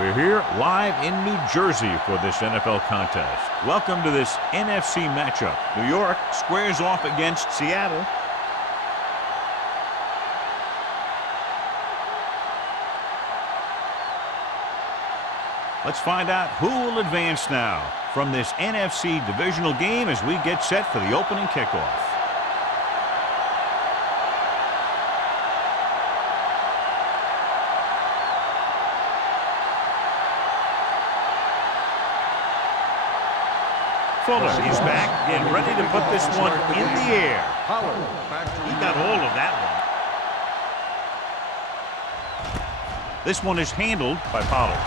We're here live in New Jersey for this NFL contest. Welcome to this NFC matchup. New York squares off against Seattle. Let's find out who will advance now from this NFC divisional game as we get set for the opening kickoff. Fuller is back and ready to put this one in the air. He got all of that one. This one is handled by Pollard.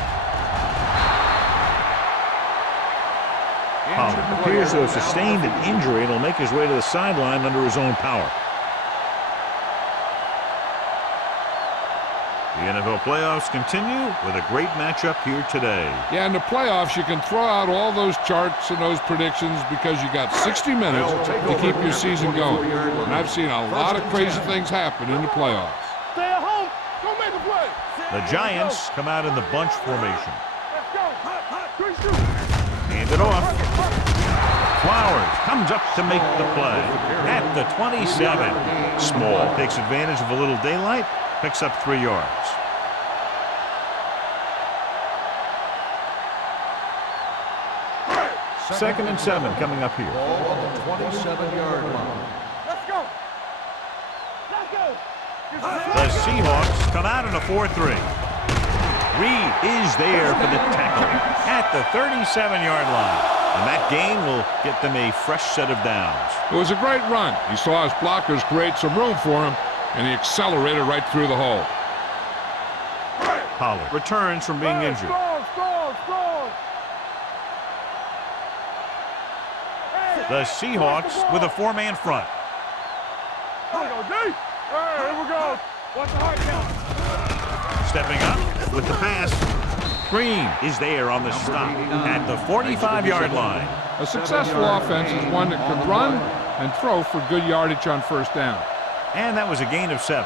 Pollard appears to have sustained an injury and will make his way to the sideline under his own power. The NFL playoffs continue with a great matchup here today. Yeah, in the playoffs, you can throw out all those charts and those predictions because you got 60 minutes to keep your season going. And I've seen a lot of crazy things happen in the playoffs. Stay at home. Don't make a play. The Giants come out in the bunch formation. Hand it off. Flowers comes up to make the play at the 27. Small takes advantage of a little daylight. Picks up 3 yards. Second and 7 coming up here. Ball on the 27-yard line. Let's go. Let's go. The Seahawks come out in a 4-3. Reed is there for the tackle at the 37-yard line. And that gain will get them a fresh set of downs. It was a great run. He saw his blockers create some room for him, and he accelerated right through the hole. Pollard returns from being injured. Strong. The Seahawks with a 4-man front. Here we go, D. Here we go. Watch the hard count. Stepping up with the pass. Green is there on the stop at the 45-yard line. A successful offense is one that can run and throw for good yardage on first down. And that was a gain of 7.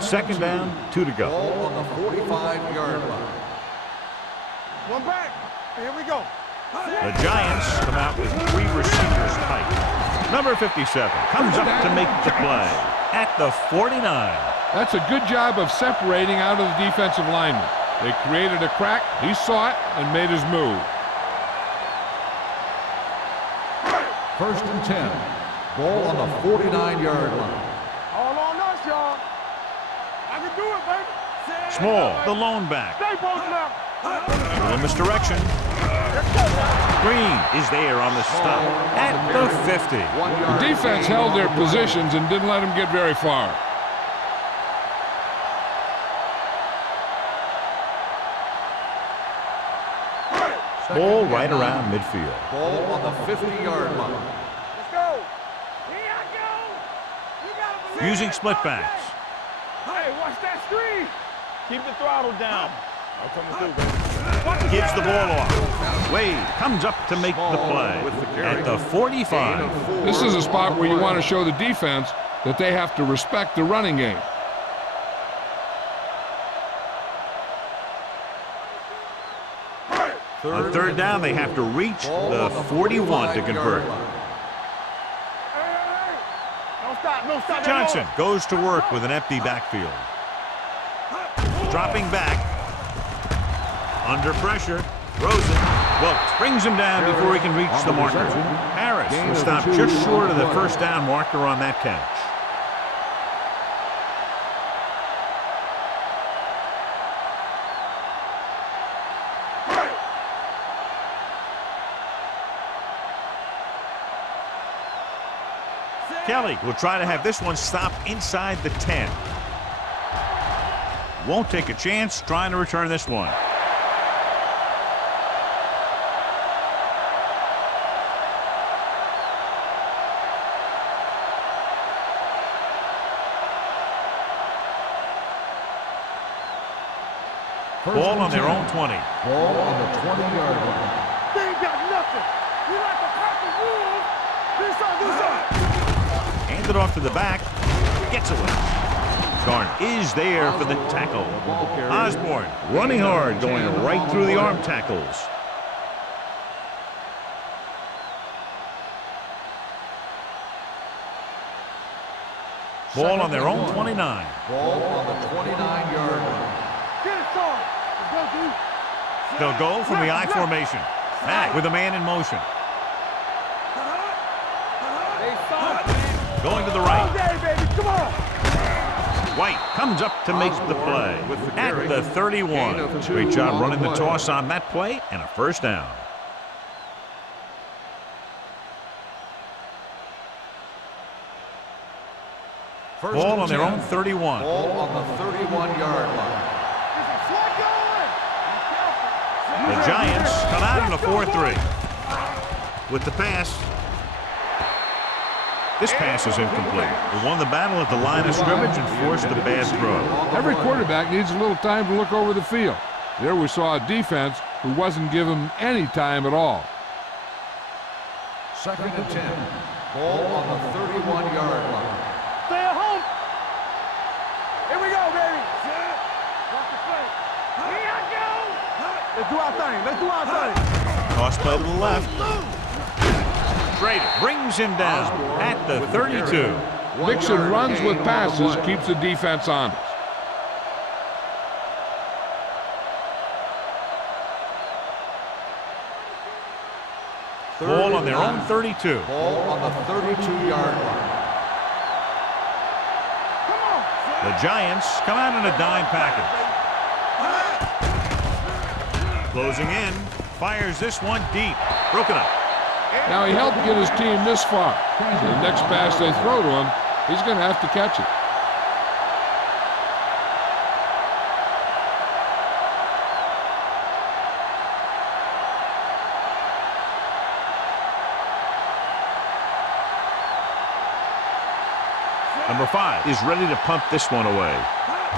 Second down, 2 to go. Ball on the 45-yard line. One back. Here we go. The Giants come out with 3 receivers tight. Number 57 comes up to make the play at the 49. That's a good job of separating out of the defensive lineman. They created a crack, he saw it, and made his move. First and 10. Ball on the 49-yard line. All on us, y'all. I can do it, baby. Small, the lone back. Stay posting up. A little misdirection. Green is there on the stop at the 50. The defense held their positions and didn't let them get very far. Ball right around midfield. Ball on the 50-yard line. Let's go. Here I go. You gotta believe Using it. split backs. Hey, watch that screen. Keep the throttle down. I'm coming through, baby. Gives the ball off. Wade comes up to make the play at the 45. This is a spot where you want to show the defense that they have to respect the running game. On third down, they have to reach the 41 to convert. Hey. Don't stop. Johnson goes to work with an empty backfield. Dropping back. Under pressure. Rosen. Wilkes brings him down before he can reach the marker. Harris will stop just short of the first down marker on that catch. Kelly will try to have this one stop inside the 10. Won't take a chance trying to return this one. Ball on their own 20. Ball on the 20-yard line. They ain't got nothing. We like the pack of wolves. This side. Hand it off to the back. Gets away. Garner is there for the tackle. Osborne running hard, going right through the arm tackles. Ball on their own 29. Ball on the 29-yard line. They'll go from the I formation. Mack with a man in motion. Going to the right. White comes up to make the play at the 31. Great job running the toss on that play, and a first down. Ball on their own 31. Ball on the 31-yard line. The Giants come out in a 4-3. With the pass. This pass is incomplete. They won the battle at the line of scrimmage and forced the bad throw. Every quarterback needs a little time to look over the field. There we saw a defense who wasn't given any time at all. 2nd and 10. Ball on the 31-yard line. Stay at home. Here we go, baby. Watch the play. Here I go. Let's do our thing. Let's do our thing. Toss play to the left. Schrader brings him down at the 32. Mixing runs with passes keeps the defense honest. Ball on their own 32. Ball on the 32-yard line. The Giants come out in a dime package. Closing in, fires this one deep. Broken up. Now he helped get his team this far. So the next pass they throw to him, he's going to have to catch it. Number 5 is ready to punt this one away.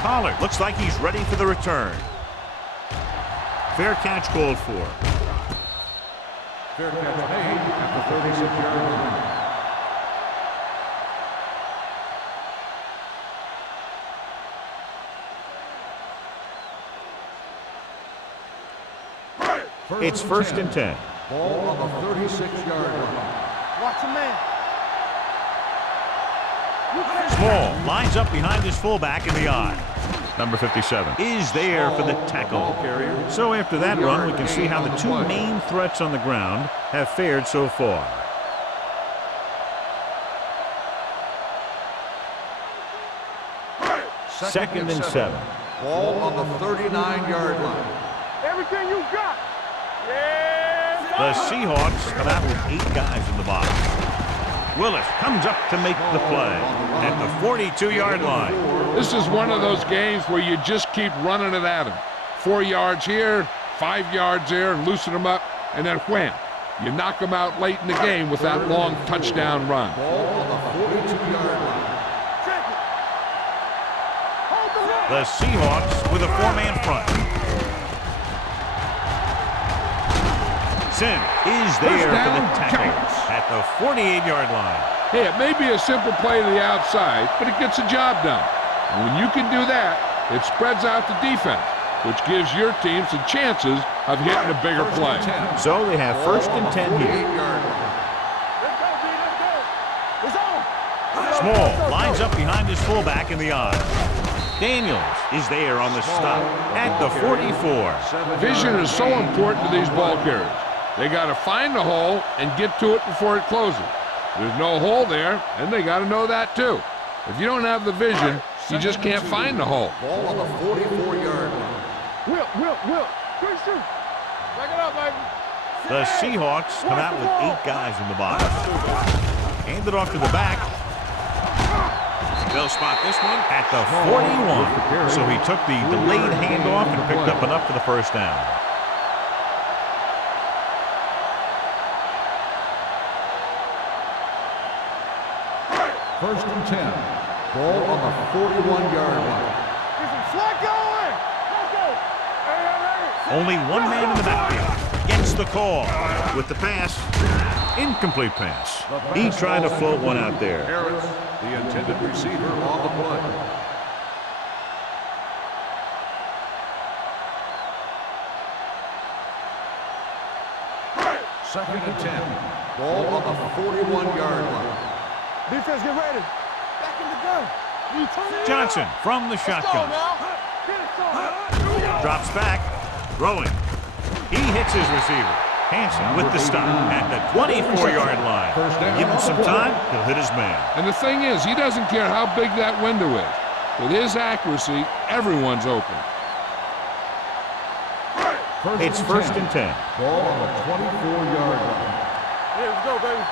Pollard looks like he's ready for the return. Fair catch called for. Fair catch made at the 36-yard line. It's 1st and 10. Ball on the 36-yard line. Watch a man. Small lines up behind his fullback in the I. Number 57 is there for the tackle. So after that run, we can see how the two main threats on the ground have fared so far. Second and 7. Ball on the 39-yard line. Everything you got. Yeah. The Seahawks come out with 8 guys in the box. Willis comes up to make the play at the 42-yard line. This is one of those games where you just keep running it at him. 4 yards here, 5 yards there, loosen them up, and then wham. You knock them out late in the game with that long touchdown run. Ball on the 42-yard line. The Seahawks with a 4-man front. Sin is there for the tackle at the 48-yard line. Hey, it may be a simple play to the outside, but it gets the job done. And when you can do that, it spreads out the defense, which gives your team some chances of hitting a bigger play. So they have 1st and 10 here. Small lines up behind his fullback in the I. Daniels is there on the stop at the 44. Vision is so important to these ball carriers. They got to find the hole and get to it before it closes. There's no hole there, and they got to know that too. If you don't have the vision, you just can't find the hole. Ball on the 44-yard line. Will. Christian. Back it up, baby. The Seahawks come out with 8 guys in the box. Hand it off to the back. They'll spot this one at the 41. So he took the delayed handoff and picked up enough for the first down. First and 10. Ball on the 41-yard line. Only one man in the backfield gets the call with the pass. Incomplete pass. He tried to float one out there. Harris, the intended receiver on the play. Second and 10. Ball on the 41-yard line. Defense, get ready. Back in the gun. Johnson from the shotgun. Drops back. Throwing. He hits his receiver. Hanson with the stop at the 24-yard line. Give him some time, he'll hit his man. And the thing is, he doesn't care how big that window is. With his accuracy, everyone's open. It's first and 10. Ball on the 24-yard line. Here we go, baby.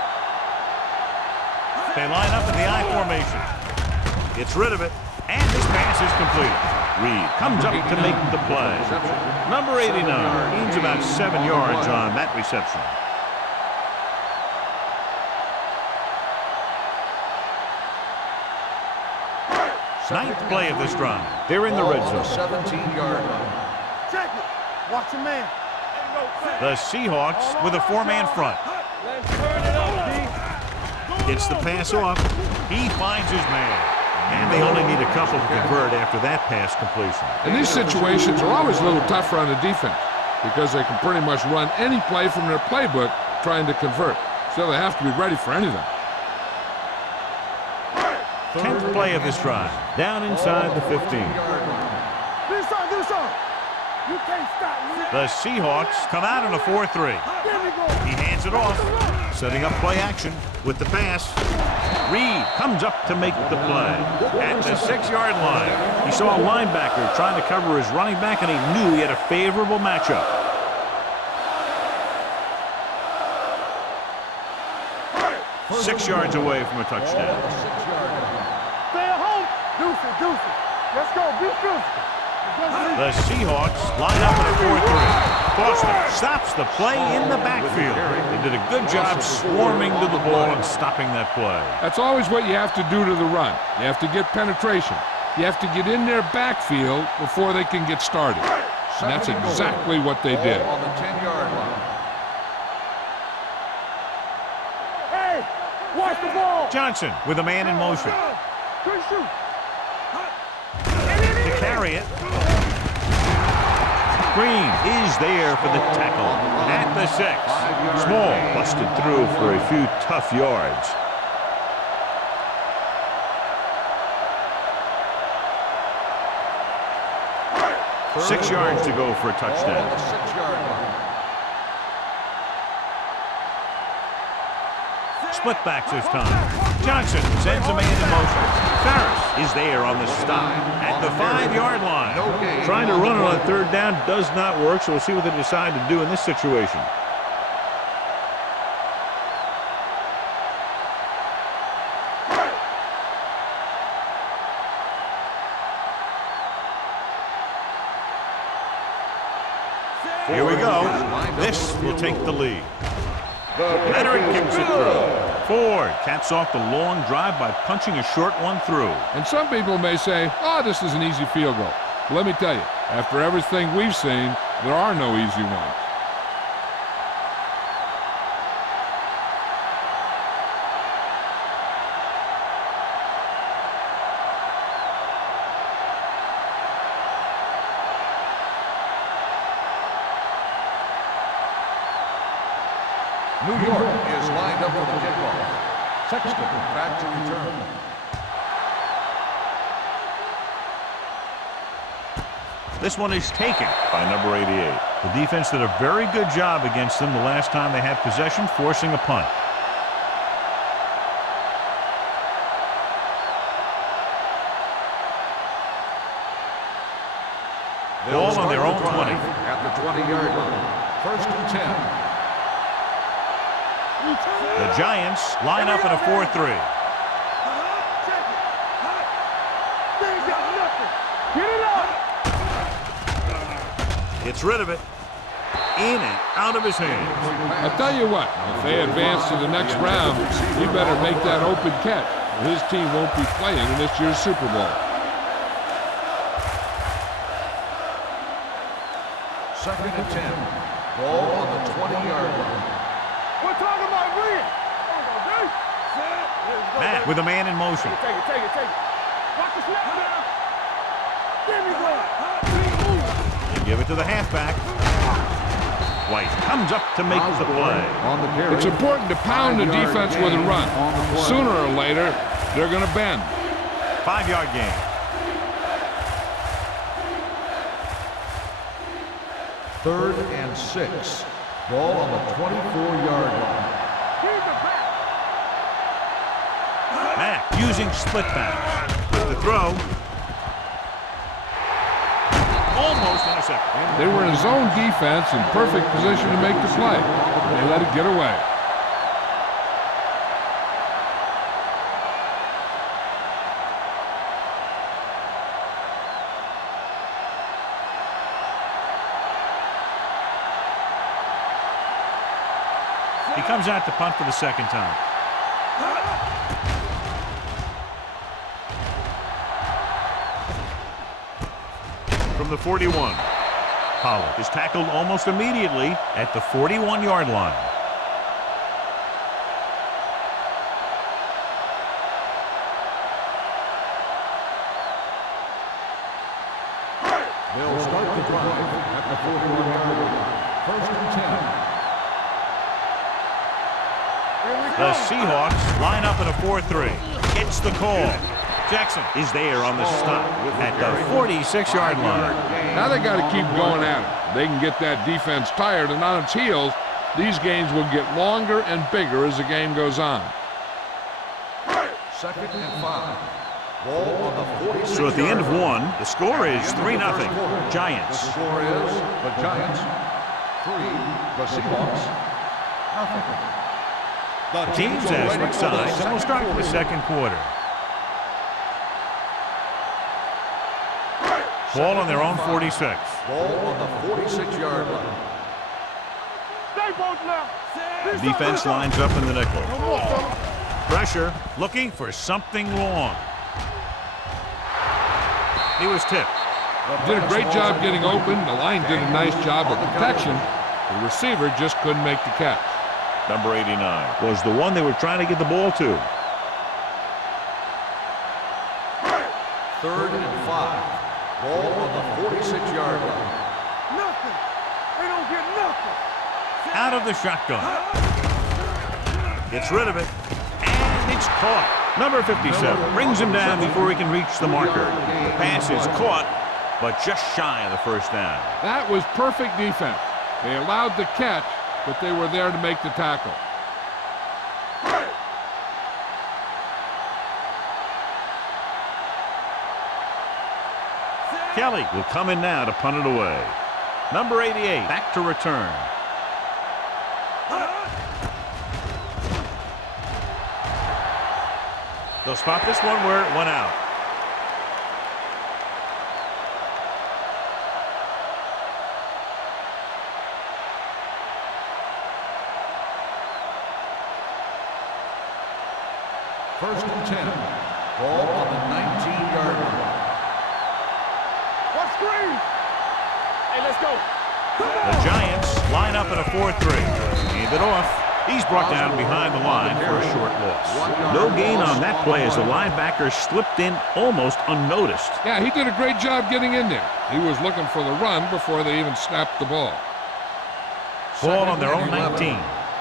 They line up in the I formation. Gets rid of it, and this pass is complete. Reed comes up to make the play. Number 89 gains about 7 yards on that reception. Ninth play of this drive. They're in the red zone. 17-yard line. Check it. Watch your man. The Seahawks with a 4-man front. Let's turn it up, D. Gets the pass off. He finds his man. And they only need a couple to convert after that pass completion. And these situations are always a little tougher on the defense because they can pretty much run any play from their playbook trying to convert. So they have to be ready for anything. 10th play of this drive. Down inside the 15. Do something. You can't stop me. The Seahawks come out in a 4-3. There we go. He hands it off. Setting up play action with the pass. Reed comes up to make the play. At the 6-yard line, he saw a linebacker trying to cover his running back, and he knew he had a favorable matchup. Six yards away from a touchdown. Stay at home. Deuce it. Let's go. Be physical. The Seahawks line up in a 4-3. Foster stops the play in the backfield. They did a good job swarming to the ball and stopping that play. That's always what you have to do to the run. You have to get penetration. You have to get in their backfield before they can get started. And that's exactly what they did. On the 10-yard line. Hey, watch the ball. Johnson with a man in motion. Good shoot. To carry it. Green is there for the tackle at the 6. Small busted through for a few tough yards. Six yards to go for a touchdown. On the 6-yard line. Split backs this time. Johnson sends a man in motion. Ferris is there on the stop at the 5-yard line. Trying to run it on third down does not work, so we'll see what they decide to do in this situation. Here we go. This will take the lead. Leonard kicks it through. Ford caps off the long drive by punching a short one through. And some people may say, oh, this is an easy field goal. But let me tell you, after everything we've seen, there are no easy ones. New York is lined up for the kickoff. Sexton back to return. This one is taken by number 88. The defense did a very good job against them the last time they had possession, forcing a punt. Ball on their own 20. At the 20-yard line. First and 10. The Giants line up in a 4-3. Gets rid of it. In and out of his hands. I'll tell you what, if they advance to the next round, he better make that open catch. His team won't be playing in this year's Super Bowl. Second and 10. Ball on the 20-yard line. We're talking about Reed. Matt with a man in motion. Take it. Watch the snap now. There we go. They give it to the halfback. White comes up to make the play. On the carry. It's important to pound the defense with a run. Sooner or later, they're going to bend. 5-yard gain. Third and 6. Ball on the 24-yard line. Mack using split back. With the throw. Almost intercepted. They were in zone defense in perfect position to make the play. They let it get away. He comes out to punt for the second time. From the 41. Pollard is tackled almost immediately at the 41-yard line. They'll start the drive at the 41-yard line. First and 10. The Seahawks line up in a 4-3. Gets the call. Jackson is there on the stop at the 46-yard line. Now they got to keep going at it. They can get that defense tired and on its heels. These games will get longer and bigger as the game goes on. Second and 5. Ball on the 46. So at the end of one, the score is 3-0. The Giants. score is the Giants 3, the Seahawks nothing. The teams as switch sides, and we'll start with the second quarter. Ball on their own 46. Ball on the 46-yard line. The defense lines up in the nickel. Pressure, looking for something long. He was tipped. Did a great job getting open. The line did a nice job of protection. The receiver just couldn't make the catch. Number 89 was the one they were trying to get the ball to. Third and 5. Ball on the 46-yard line. Nothing. They don't get nothing. Out of the shotgun. Gets rid of it. And it's caught. Number 57 brings him down before he can reach the marker. The pass is caught, but just shy of the first down. That was perfect defense. They allowed the catch, but they were there to make the tackle. Kelly will come in now to punt it away. Number 88 back to return. They'll spot this one where it went out. First and 10. Ball on the 19-yard line. What screen? Hey, let's go. The Giants line up in a 4-3. Hand it off. He's brought down behind the line for a short loss. No gain on that play as the linebacker slipped in almost unnoticed. Yeah, he did a great job getting in there. He was looking for the run before they even snapped the ball. Ball on their own 19.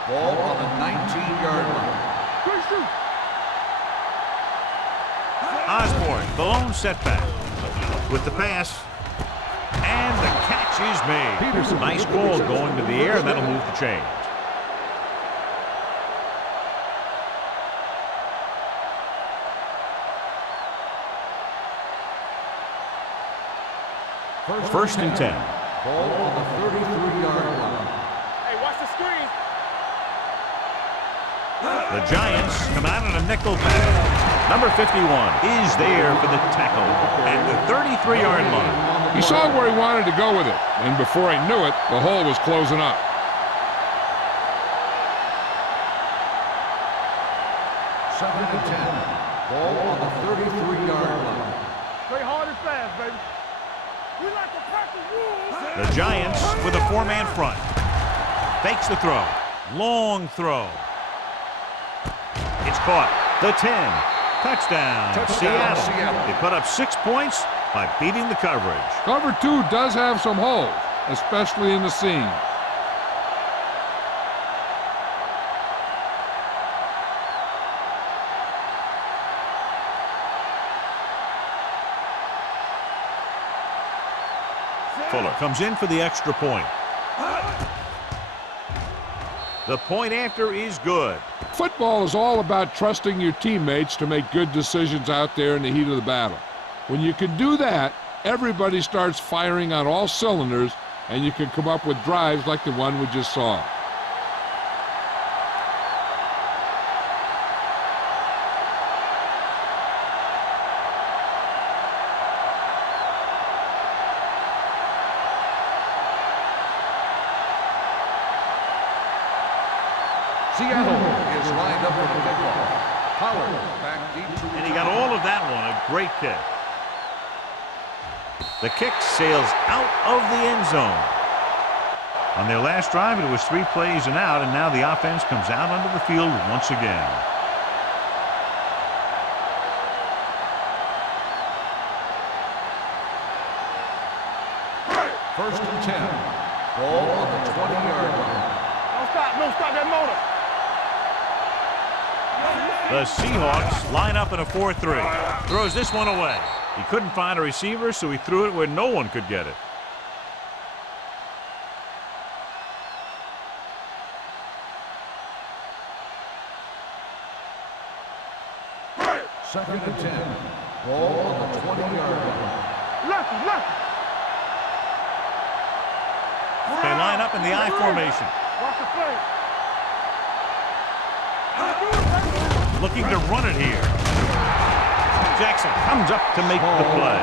Ball on the 19-yard line. Osborne, the lone setback. With the pass. And the catch is made. Peterson. Nice ball going to the air, and that'll move the chains. First and 10. Ball on the 33-yard line. Hey, watch the screen. The Giants come out in a nickel pattern. Number 51 is there for the tackle at the 33-yard line. He saw where he wanted to go with it, and before he knew it, the hole was closing up. Second and 10. Ball on the 33-yard line. Play hard and fast, baby. We like to practice rules. The Giants with a four-man front. Fakes the throw. Long throw. It's caught. The 10. Touchdown, Seattle. They put up 6 points by beating the coverage. Cover 2 does have some holes, especially in the seam. Fuller comes in for the extra point. The point after is good. Football is all about trusting your teammates to make good decisions out there in the heat of the battle. When you can do that, everybody starts firing on all cylinders, and you can come up with drives like the one we just saw. Seattle is lined up for the kickoff. Pollard back deep to And he got all of that one. A great kick. The kick sails out of the end zone. On their last drive, it was 3 plays and out, and now the offense comes out onto the field once again. First and 10. Ball on the 20-yard line. Don't stop that motor. The Seahawks line up in a 4-3. Throws this one away. He couldn't find a receiver, so he threw it where no one could get it. Second and 10. Ball on the 20-yard line. Lucky. They line up in the I formation. Watch the play. Looking to run it here. Jackson comes up to make the play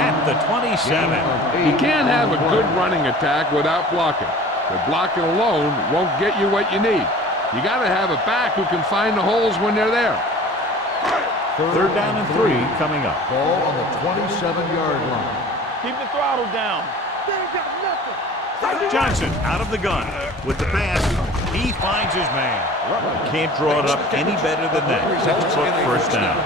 at the 27. You can't have a good running attack without blocking. But blocking alone won't get you what you need. You got to have a back who can find the holes when they're there. Third down and 3 coming up. Ball on the 27-yard line. Keep the throttle down. They ain't got nothing. Johnson out of the gun with the pass. He finds his man. Can't draw it up any better than that. Textbook first down.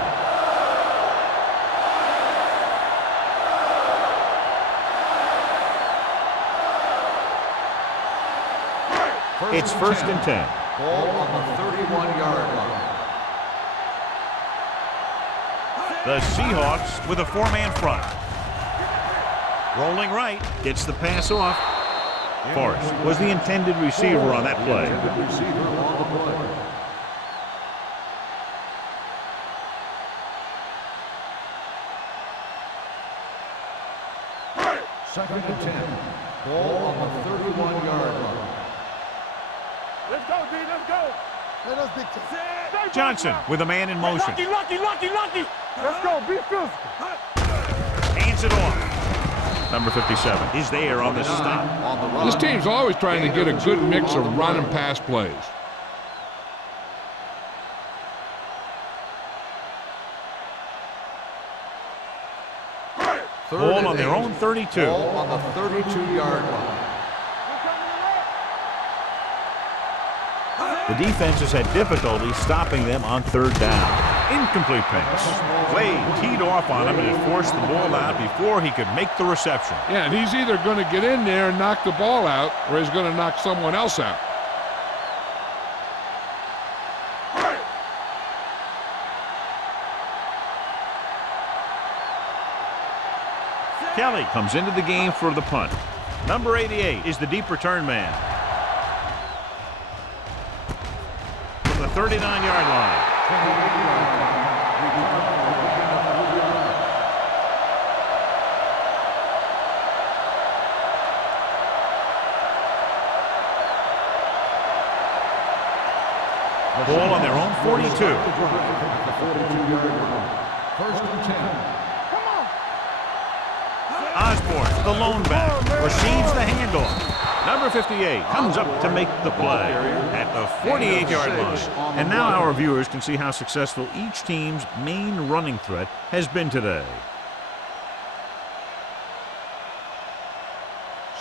It's first and 10. Ball on the 31-yard line. The Seahawks with a 4-man front. Rolling right, gets the pass off. Forrest was the intended receiver on that play. Receiver on the play. Second and 10. Ball on the 31-yard line. Let's go, D. Let's go. Let us dictate. Johnson with a man in motion. Lucky. Let's go. Be physical. Hands it off. Number 57 is there on the stop. This team's always trying to get a good mix of run and pass plays. Ball on their own 32. Ball on the 32-yard line. The defense has had difficulty stopping them on third down. Incomplete pass. Wade teed off on him and it forced the ball out before he could make the reception. Yeah, and he's either going to get in there and knock the ball out, or he's going to knock someone else out. Kelly comes into the game for the punt. Number 88 is the deep return man. From the 39-yard line. Ball on their own 42. First and 10. Osborne, the lone back, receives the handoff. Number 58 comes up to make the play at the 48-yard line. And now our viewers can see how successful each team's main running threat has been today.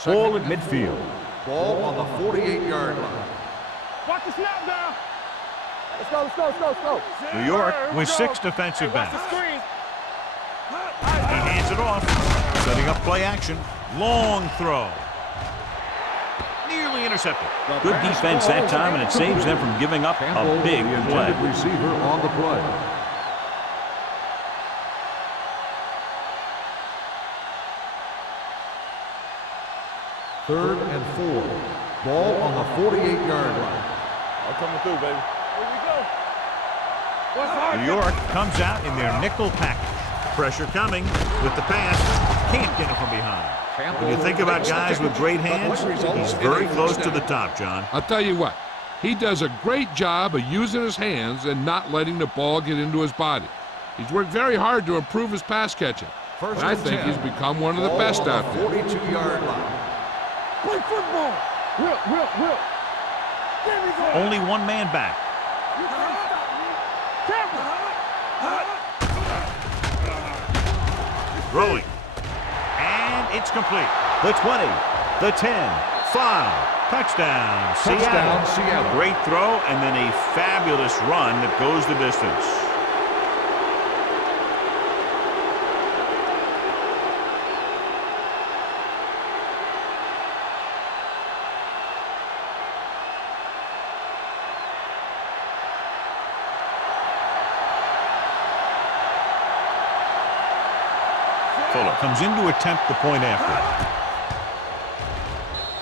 Ball at midfield. Ball on the 48-yard line. Watch the snap down. Let's go. New York with 6 defensive backs. He hands it off, setting up play action. Long throw. Nearly intercepted. Good defense that time, and it saves them from giving up a big play. Receiver on the play. 3rd and 4. Ball on the 48-yard line. I'm coming through, baby. Here we go. What's hard? New York comes out in their nickel package. Pressure coming with the pass. Can't get it from behind. When you think about guys with great hands, he's very close to the top, John. I'll tell you what, he does a great job of using his hands and not letting the ball get into his body. He's worked very hard to improve his pass catching. And I think he's become one of the best out there. 42-yard line. Play football. Will. There we go. Only one man back. You can't stop me. Camera. Throwing. And it's complete. The 20, the 10, 5. Touchdown, Seattle. Great throw and then a fabulous run that goes the distance. Fuller comes in to attempt the point after.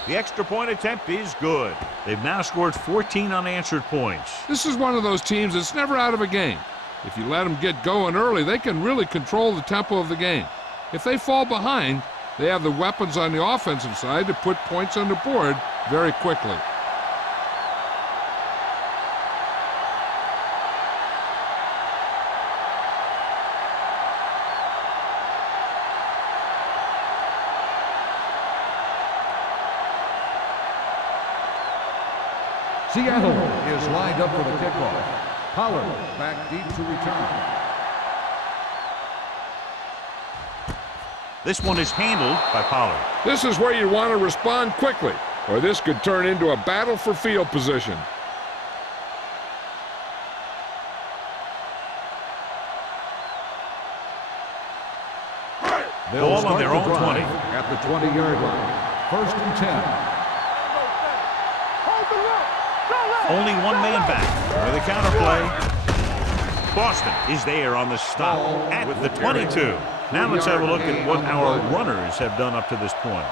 The extra point attempt is good. They've now scored 14 unanswered points. This is one of those teams that's never out of a game. If you let them get going early, they can really control the tempo of the game. If they fall behind, they have the weapons on the offensive side to put points on the board very quickly. Seattle is lined up for the kickoff. Pollard back deep to return. This one is handled by Pollard. This is where you want to respond quickly, or this could turn into a battle for field position. Ball on their own 20. At the 20-yard line. 1st and 10. Only one man back. For the counterplay. Boston is there on the stop at the 22. Now let's have a look at what our runners have done up to this point.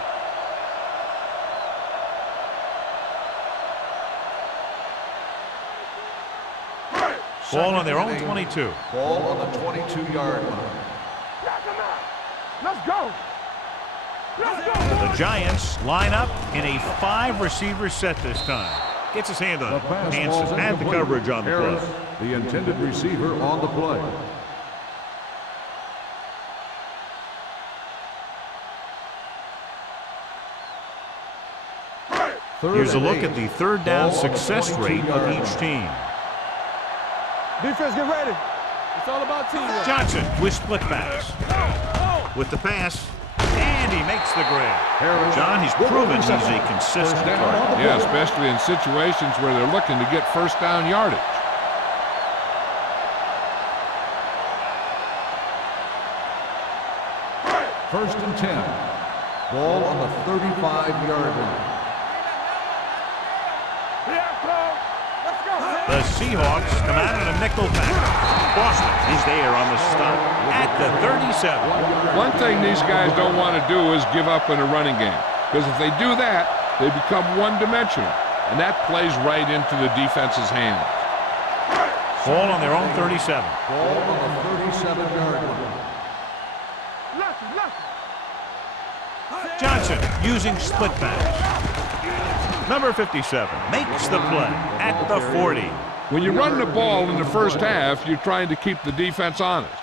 Ball on their own 22. Ball on the 22-yard line. Let's go. The Giants line up in a 5-receiver set this time. Gets his hand on it. Hanson had the coverage on the play. The intended receiver on the play. Here's a look at the third down success rate of each team. Defense, get ready. It's all about teamwork. Johnson with split backs. With the pass. And he makes the grab. John, he's proven he's a consistent target. Yeah, especially in situations where they're looking to get first down yardage. First and 10. Ball on the 35-yard line. The Seahawks come out in a nickel package. Boston is there on the stop at the 37. One thing these guys don't want to do is give up in a running game, because if they do that, they become one-dimensional, and that plays right into the defense's hands. Ball on their own 37. Ball on the 37-yard line. Johnson using split backs. Number 57 makes the play at the 40. When you run the ball in the first half, you're trying to keep the defense honest.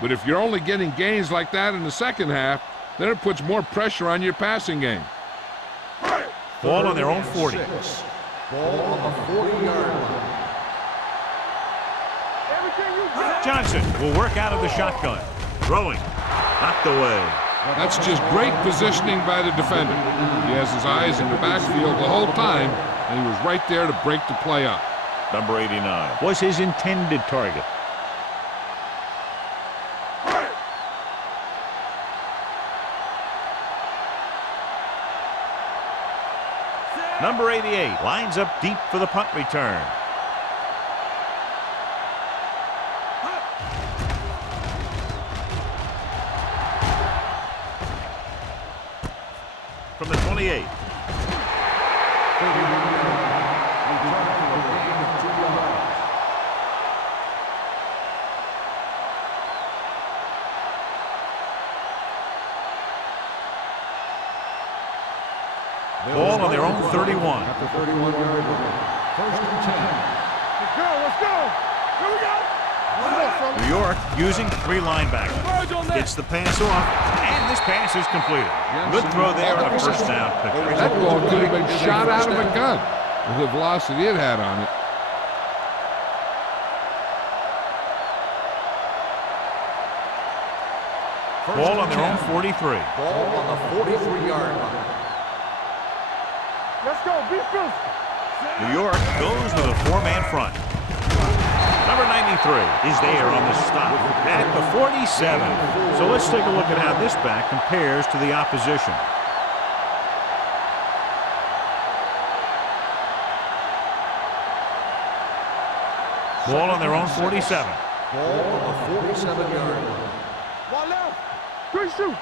But if you're only getting gains like that in the second half, then it puts more pressure on your passing game. Ball on their own 40. Ball on the 40-yard line. Johnson will work out of the shotgun. Throwing. Knocked away. That's just great positioning by the defender. He has his eyes in the backfield the whole time, and he was right there to break the play up. Number 89 was his intended target. Number 88 lines up deep for the punt return. From the 28, their own 31. At the 31-yard line. First and 10. Let's go, let's go. Here we go. New York using 3 linebackers. Gets the pass off, and this pass is completed. Good throw there on a first down pickup. That ball could have been shot out of a gun with the velocity it had on it. Ball on their own 43. Ball on the 43-yard line. Let's go, be physical. New York goes with a 4-man front. Number 93 is there on the stop at the 47. So let's take a look at how this back compares to the opposition. Ball on their own 47. Ball on the 47-yard line. One left. Good shoot.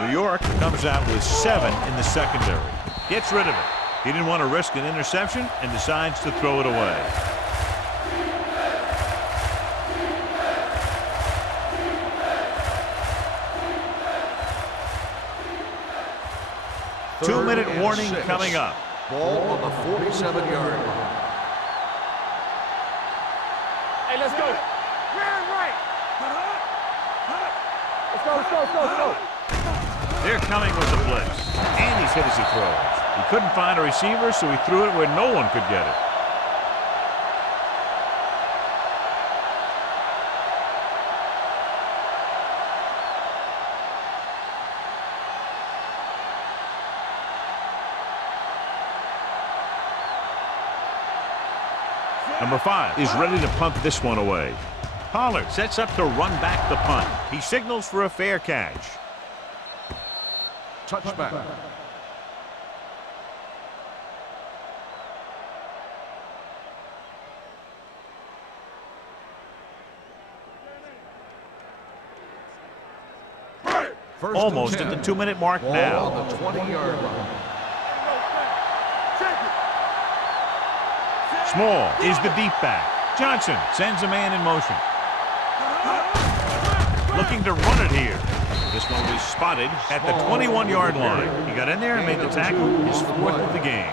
New York comes out with 7 in the secondary. Gets rid of it. He didn't want to risk an interception and decides to throw it away. Two-minute warning coming up. Ball on the 47-yard line. Hey, let's go. Man, right. Let's go, let's go, let's go, let's go. They're coming with the blitz. And he's hit as he throws. He couldn't find a receiver, so he threw it where no one could get it. Number 5 is ready to punt this one away. Pollard sets up to run back the punt. He signals for a fair catch. Touchback. Almost at the 2-minute mark Ball now. on the 20-yard line. Small is the deep back. Johnson sends a man in motion. Looking to run it here. This one was spotted at the 21-yard line. He got in there and made the tackle, his 4th of the game.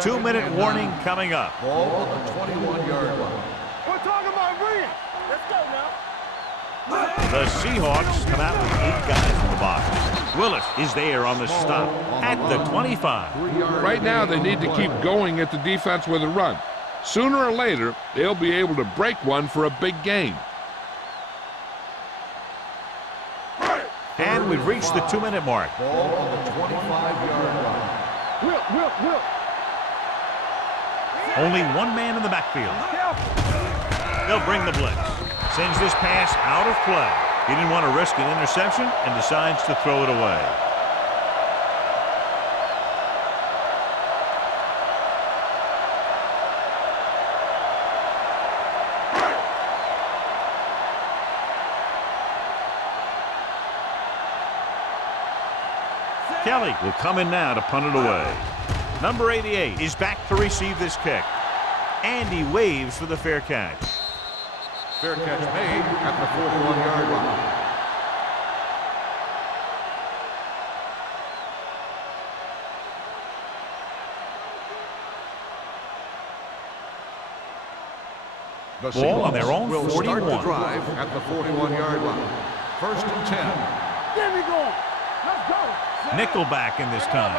Two-minute warning coming up. Ball on the 21-yard line. We're talking about bringing. Let's go now. The Seahawks come out with 8 guys in the box. Willis is there on the stop at the 25. Right now, they need to keep going at the defense with a run. Sooner or later, they'll be able to break one for a big gain. And we've reached the 2-minute mark. Ball on the 25-yard line. Will. Only one man in the backfield. They'll bring the blitz. Sends this pass out of play. He didn't want to risk an interception and decides to throw it away. Kelly will come in now to punt it away. Number 88 is back to receive this kick. And he waves for the fair catch. Fair catch made at the 41-yard line. The Ball on their own will 41. start the drive at the 41-yard line. First and 10. Get me going. Let's go. Nickelback in this time.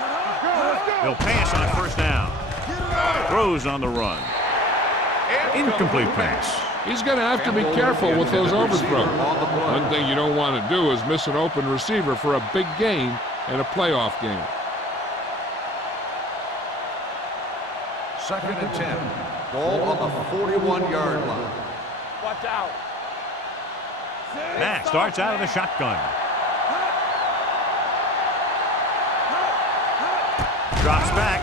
Let's go. He'll pass on first down. Throws on the run. Incomplete pass. He's going to have to be careful with those overthrows. One thing you don't want to do is miss an open receiver for a big gain in a playoff game. Second and 10. Ball on the 41-yard line. Watch out. Mack starts out of the shotgun. Drops back.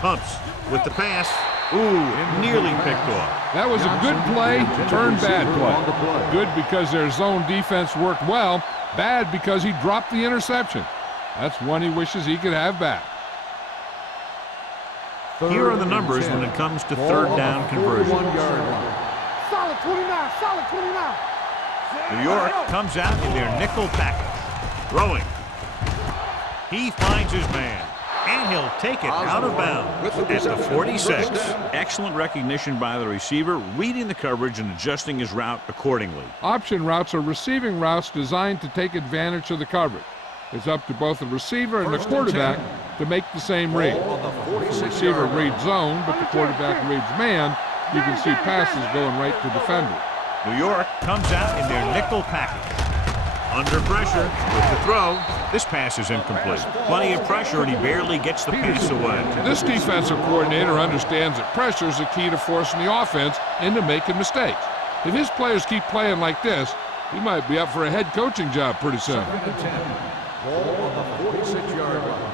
Pumps with the pass. Ooh, nearly picked off. That was a good play, turned bad play. Good because their zone defense worked well. Bad because he dropped the interception. That's one he wishes he could have back. Here are the numbers when it comes to third down conversions. 29, solid 29. New York comes out in their nickel package. Throwing. He finds his man. And he'll take it out of bounds at the 46. Excellent recognition by the receiver, reading the coverage and adjusting his route accordingly. Option routes are receiving routes designed to take advantage of the coverage. It's up to both the receiver and the quarterback to make the same read. The receiver reads zone, but the quarterback reads man. You can see passes going right to defenders. New York comes out in their nickel package. Under pressure with the throw. This pass is incomplete. Plenty of pressure, and he barely gets the pass away. This defensive coordinator understands that pressure is the key to forcing the offense into making mistakes. If his players keep playing like this, he might be up for a head coaching job pretty soon. 2nd and 10. Ball on the 46-yard line.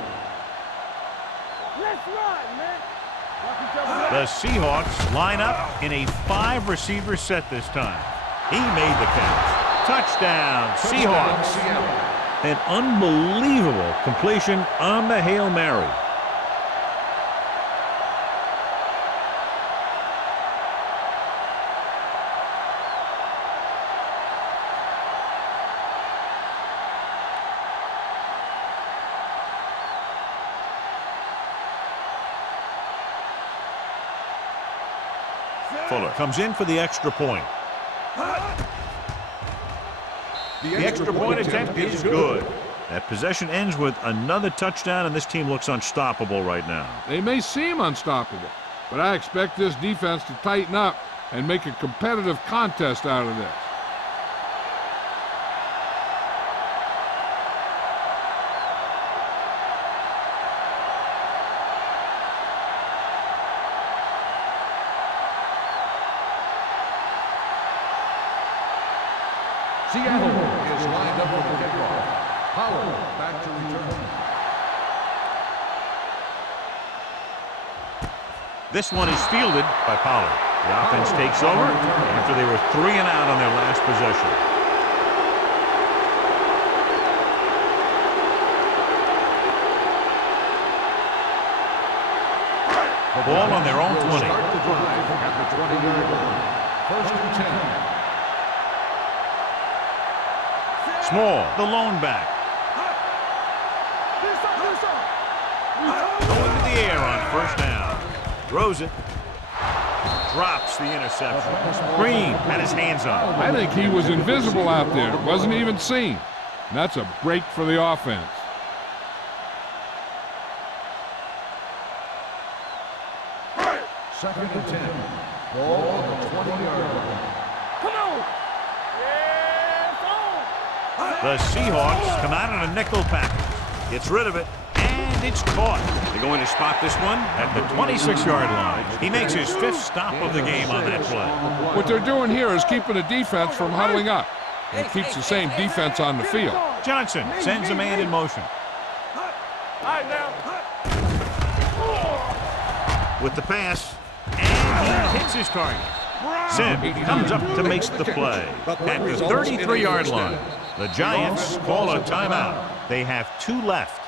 Let's run, man. The Seahawks line up in a 5-receiver set this time. He made the catch. Touchdown, Seahawks. An unbelievable completion on the Hail Mary. Fuller comes in for the extra point. The extra point attempt is good. That possession ends with another touchdown, and this team looks unstoppable right now. They may seem unstoppable, but I expect this defense to tighten up and make a competitive contest out of this. Seattle is lined up for the kickoff. Howard back to return. This one is fielded by Pollard. The offense takes over after they were 3 and out on their last possession. The ball on their own 20. Start the drive at the 20-yard line. 1st and 10. Small, the lone back. Going to the air on 1st down. Throws it. Drops the interception. Green had his hands on it. I think he was invisible out there. Wasn't even seen. And that's a break for the offense. Second and 10. Ball on the 20-yard line. Come on. The Seahawks come out in a nickel package. Gets rid of it, and it's caught. They're going to spot this one at the 26-yard line. He makes his 5th stop of the game on that play. What they're doing here is keeping the defense from huddling up. And it keeps the same defense on the field. Johnson sends a man in motion. With the pass, and he hits his target. Sim comes up to make the play at the 33-yard line. The Giants call a timeout. They have 2 left.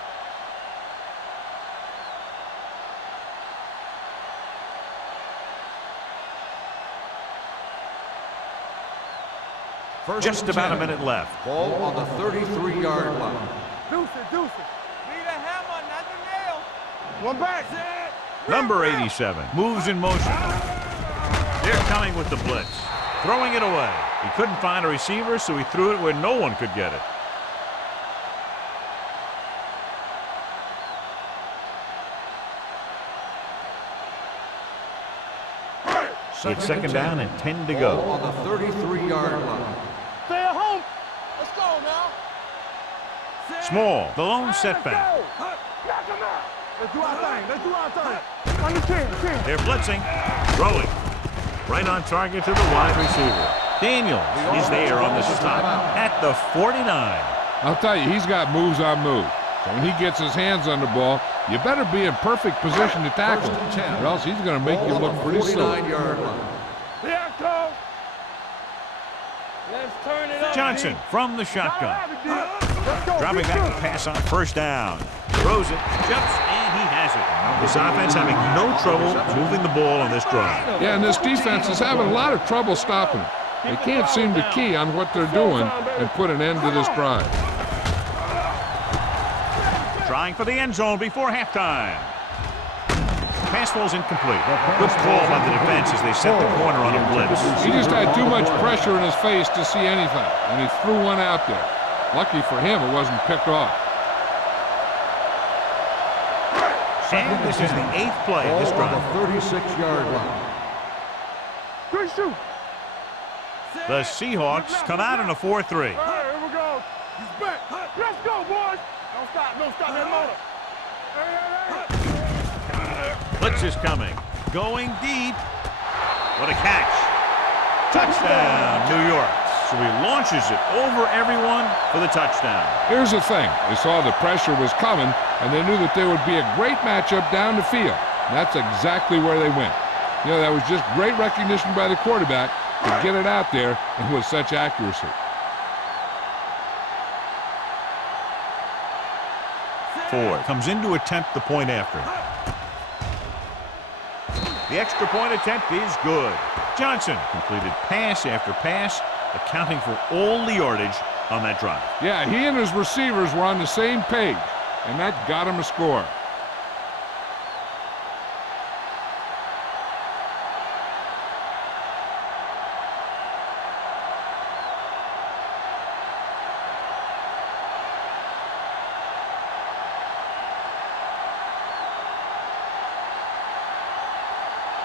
Just about a minute left. Ball on the 33-yard line. Deuce it. Need a hammer, not the nail. One back. Number 87 moves in motion. They're coming with the blitz. Throwing it away. He couldn't find a receiver, so he threw it where no one could get it. It's 2nd down and 10 to go. Ball on the 33-yard line. Stay at home. Let's go now. Small, the lone setback. Knock him out. Let's do our thing. On the 10. They're blitzing. Throwing. Right on target to the wide receiver. Daniels is there on the stop at the 49. I'll tell you, he's got moves on moves. So when he gets his hands on the ball, you better be in perfect position to tackle him, or else he's going to make you look pretty slow. 49-yard line. Here I come. Let's turn it up. Johnson from the shotgun. Let's go. Dropping back to pass on 1st down. Throws it, jumps, and he has has it. This offense having no trouble moving the ball on this drive. Yeah, and this defense is having a lot of trouble stopping it. They can't seem to key on what they're doing and put an end to this drive. Trying for the end zone before halftime. Pass falls incomplete. Good call by the defense as they set the corner on a blitz. He just had too much pressure in his face to see anything, and he threw one out there. Lucky for him, it wasn't picked off. And this is the 8th play of this drive. The 36-yard line. Good shoot. The Seahawks come out in a 4-3. All right, here we go. He's back. Let's go, boys. Don't stop that motor. Blitz is coming. Going deep. What a catch. Touchdown, New York. So he launches it over everyone for the touchdown. Here's the thing. They saw the pressure was coming, and they knew that there would be a great matchup down the field. And that's exactly where they went. You know, that was just great recognition by the quarterback to get it out there and with such accuracy. Ford comes in to attempt the point after. The extra point attempt is good. Johnson completed pass after pass, accounting for all the yardage on that drive. Yeah, he and his receivers were on the same page, and that got him a score.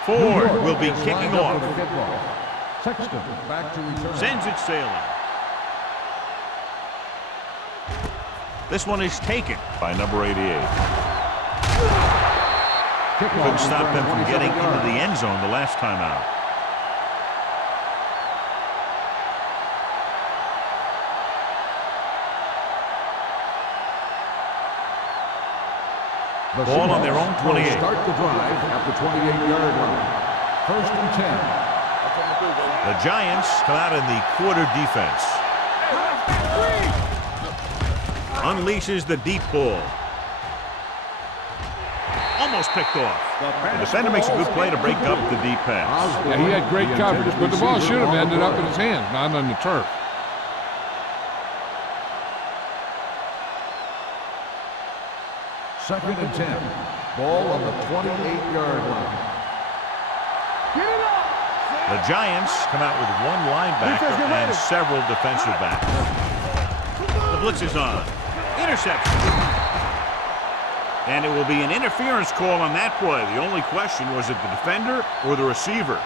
Ford will be kicking off. Sexton back to return. Sends it sailing. This one is taken by number 88. Couldn't stop them from getting into the end zone the last time out. Ball on their own 28. Start the drive at the 28-yard line. 1st and 10. The Giants come out in the quarter defense. Unleashes the deep ball. Almost picked off. The defender makes a good play to break up the deep pass. Yeah, he had great coverage, but the ball should have ended up in his hands, not on the turf. Second and 10. Ball on the 28-yard line. The Giants come out with one linebacker and several defensive backs. The blitz is on. Interception. And it will be an interference call on that play. The only question was it the defender or the receiver.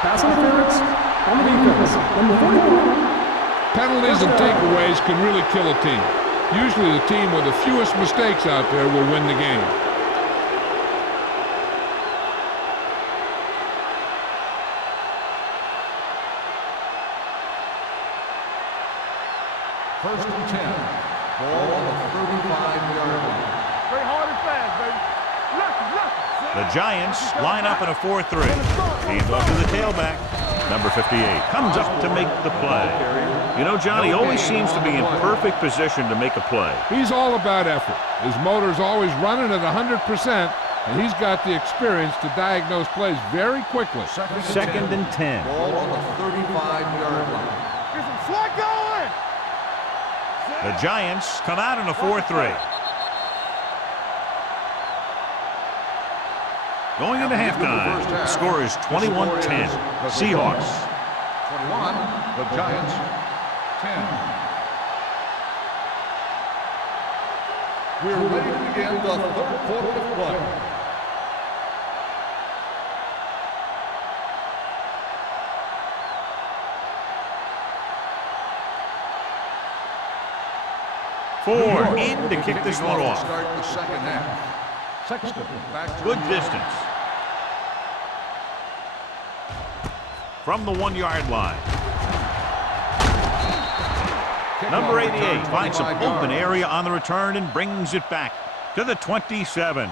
Pass interference on the defense. Number 41. Penalties and takeaways can really kill a team. Usually the team with the fewest mistakes out there will win the game. First and 10. Ball on the 35-yard line. Straight hard and fast, baby. Look. The Giants line up in a 4-3. Hands off to the tailback. Number 58 comes up to make the play. You know, John, he always seems to be in perfect position to make a play. He's all about effort. His motor's always running at 100%, and he's got the experience to diagnose plays very quickly. Second and 10. Ball on the 35-yard line. Get some slot going. The Giants come out in a 4-3. Going into halftime, the score is 21-10. Seahawks. 21, the Giants, 10. We're ready to begin the third quarter of play. Ford in to kick this one off. Start the second half. Sexton back to Good distance. From the 1-yard line. Number 88 finds some open area on the return and brings it back to the 27.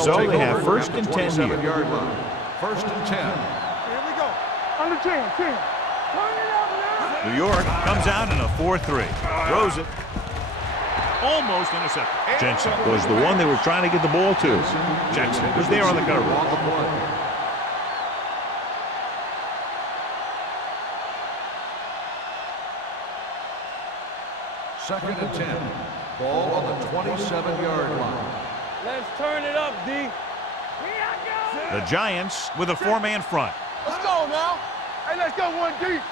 So they have first and 10 here. Yard line. First and 10. Here we go. Under 10. Turn it New York comes out in a 4-3. Throws it. Almost intercepted. Jensen was the one they were trying to get the ball to. Jackson was there on the cover. Second and 10. Ball on the 27-yard line. Let's turn it up, D. The Giants with a four-man front. Let's go now. Hey, let's go one deep.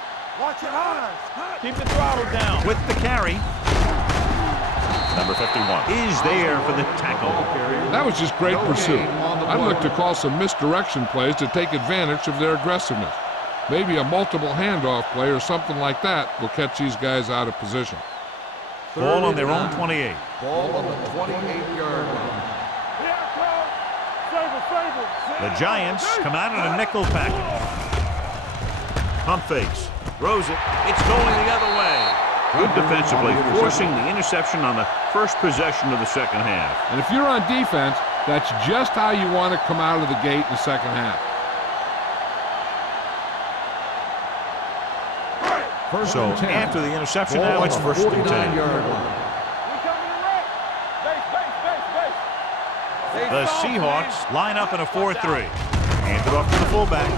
Watch your eyes. Keep the throttle down. With the carry. Number 51 is there for the tackle. That was just great pursuit. I'd look to call some misdirection plays to take advantage of their aggressiveness. Maybe a multiple handoff play or something like that will catch these guys out of position. Ball on their own 28. Ball on the 28-yard line. The Giants come out in a nickel package. Pump fakes. Throws it. It's going the other way. Good defensively, forcing the interception on the first possession of the second half. And if you're on defense, that's just how you want to come out of the gate in the second half. So after the interception, now it's first and 10. The Seahawks line up in a 4-3. Hand it off to the fullback.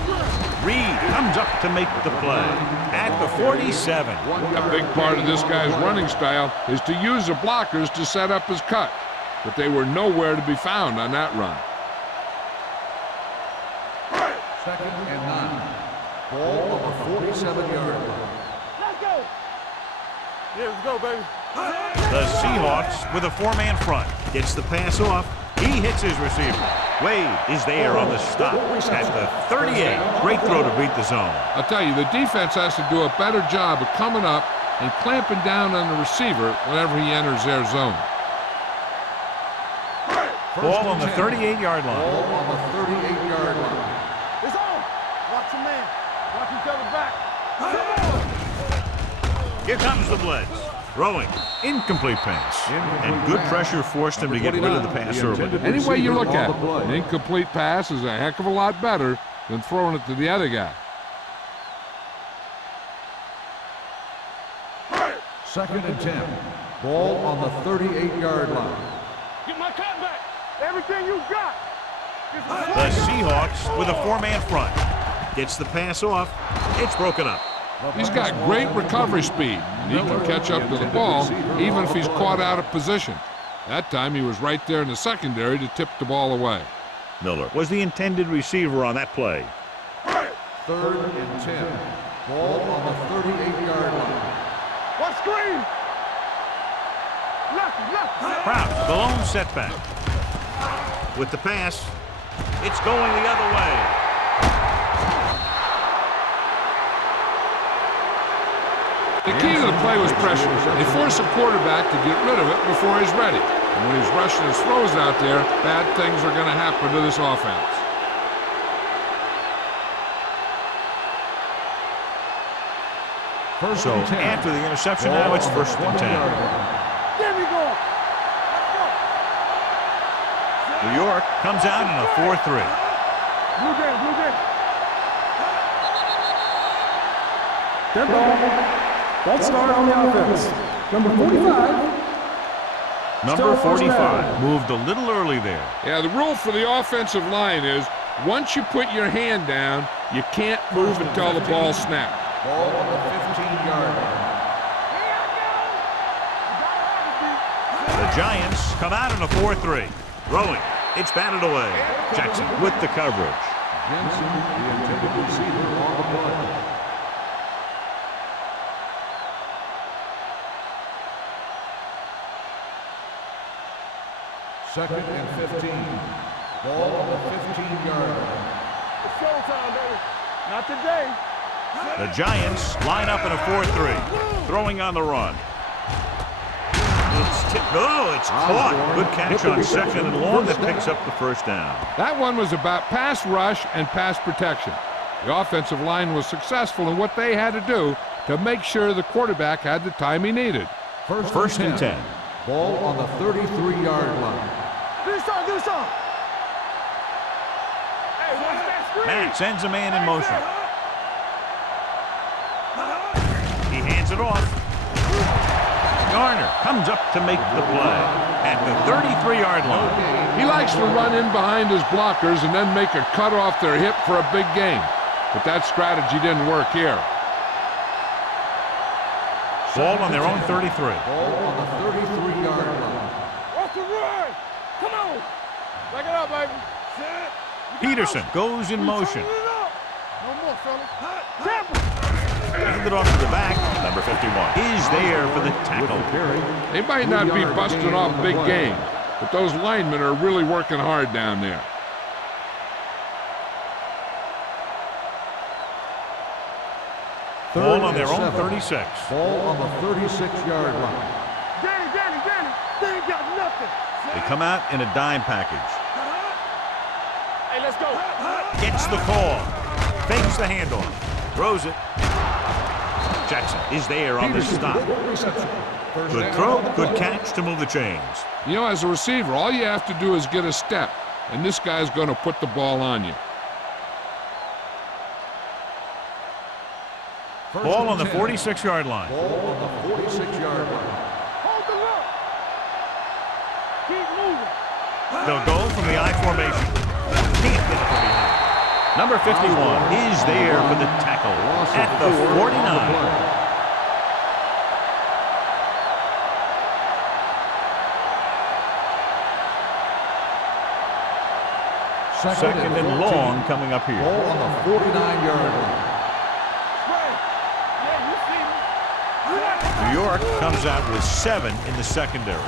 Reed comes up to make the play at the 47. A big part of this guy's running style is to use the blockers to set up his cut, but they were nowhere to be found on that run. Second and 9. Ball on the 47-yard line. Let's go. Yeah, let's go, baby. The Seahawks with a four-man front. Gets the pass off. He hits his receiver. Wade is there on the stop at the 38. Great throw to beat the zone. I'll tell you, the defense has to do a better job of coming up and clamping down on the receiver whenever he enters their zone. Ball on the 38-yard line. Ball on the 38-yard line. It's on. Watch your man. Watch each other back. Here comes the blitz. Throwing. Incomplete pass. And good pressure forced him to get rid of the pass early. Any way you look at it, an incomplete pass is a heck of a lot better than throwing it to the other guy. Second and 10. Ball on the 38-yard line. Get my cut back. Everything you got. The Seahawks with a four-man front. Gets the pass off. It's broken up. He's got great recovery speed, and he can catch up to the ball even if he's caught out of position. That time he was right there in the secondary to tip the ball away. Miller was the intended receiver on that play. Third and 10. Ball on the 38-yard line. What screen? Left. Proud, the lone setback. With the pass, it's going the other way. The key to the play was pressure. They force a quarterback to get rid of it before he's ready. And when he's rushing his throws out there, bad things are going to happen to this offense. So after the interception, now it's first and 10. There we go. New York comes out in a 4-3. Blue game. Dead ball. False start on the offense. Number 45. Number 45 moved a little early there. Yeah, the rule for the offensive line is once you put your hand down, you can't move until the ball snaps. Ball on the 15-yard line. The Giants come out in a 4-3. Throwing. It's batted away. Jackson with the coverage. Jensen, the intended receiver on the play. Second and 15. Ball on the 15-yard line. It's showtime, baby. Not today. The Giants line up in a 4-3. Throwing on the run. It's caught. Good catch on second and long that picks up the first down. That one was about pass rush and pass protection. The offensive line was successful in what they had to do to make sure the quarterback had the time he needed. First and 10. Ball on the 33-yard line. Do some. Hey, watch that screen. Matt sends a man in motion. He Hands it off. Garner comes up to make the play at the 33-yard line. He likes to run in behind his blockers and then make a cut off their hip for a big gain. But that strategy didn't work here. Ball on their own 33. Ball on the 33-yard line. What's the run? Come on. Back it up, baby. Peterson goes in motion. No more, fellas. Hand it off to the back. Number 51 is there for the tackle. They might not be busting off big gains, but those linemen are really working hard down there. Ball on their own 36. Ball on the 36-yard line. Danny, they ain't got nothing. They come out in a dime package. Hey, let's go. Gets the call. Fakes the handoff. Throws it. Jackson is there on the stop. Good throw, good catch to move the chains. You know, as a receiver, all you have to do is get a step, and this guy's going to put the ball on you. Ball on the 46-yard line. Ball on the 46-yard line. Hold the look. Keep moving. They'll go from the I formation. Can't get it from behind. Number 51 is there for the tackle at the 49. Second and long coming up here. Ball on the 49-yard line. New York comes out with 7 in the secondary.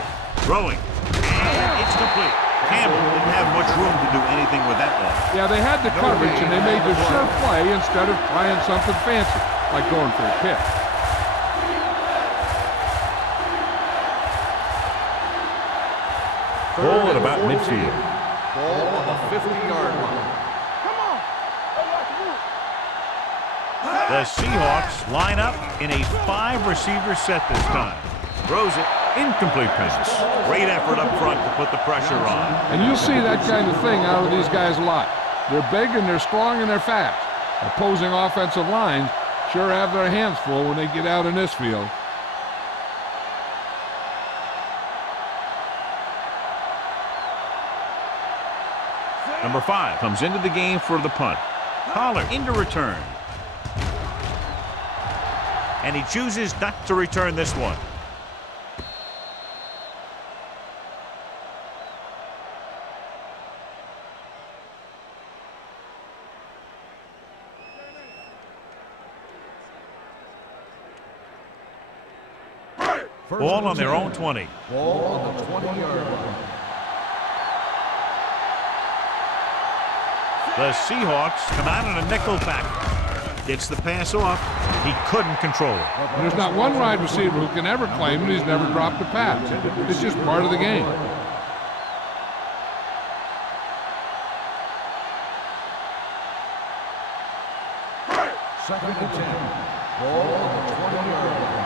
Throwing. And it's complete. Campbell didn't have much room to do anything with that one. Yeah, they had the coverage, and they made the sure play instead of trying something fancy, like going for a pick. Ball at about midfield. Ball on the 50-yard line. Come on. The Seahawks line up in a 5-receiver set this time. Throws it. Incomplete pass. Great effort up front to put the pressure on. And you'll see that kind of thing out of these guys a lot. They're big and they're strong and they're fast. Opposing offensive lines sure have their hands full when they get out in this field. Number 5 comes into the game for the punt. Pollard into return. And he chooses not to return this one. Ball on their own 20. Ball on the 20-yard line. The Seahawks come out in a nickel pack. Gets the pass off. He couldn't control it. And there's not one wide receiver who can ever claim that he's never dropped a pass. It's just part of the game. Second and 10. Ball on the 20-yard line.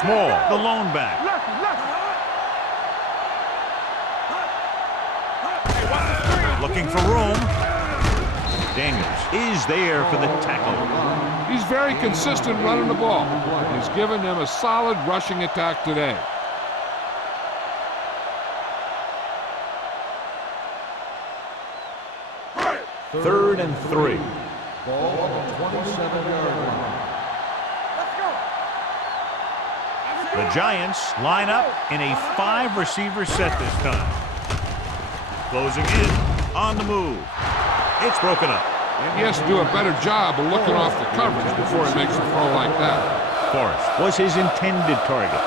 Small, the lone back. Looking for room. Daniels is there for the tackle. He's very consistent running the ball. He's given them a solid rushing attack today. Third and 3. Ball on the 27-yard line. The Giants line up in a 5-receiver set this time. Closing in on the move. It's broken up. He has to do a better job of looking off the coverage before he makes a throw like that. Forrest was his intended target.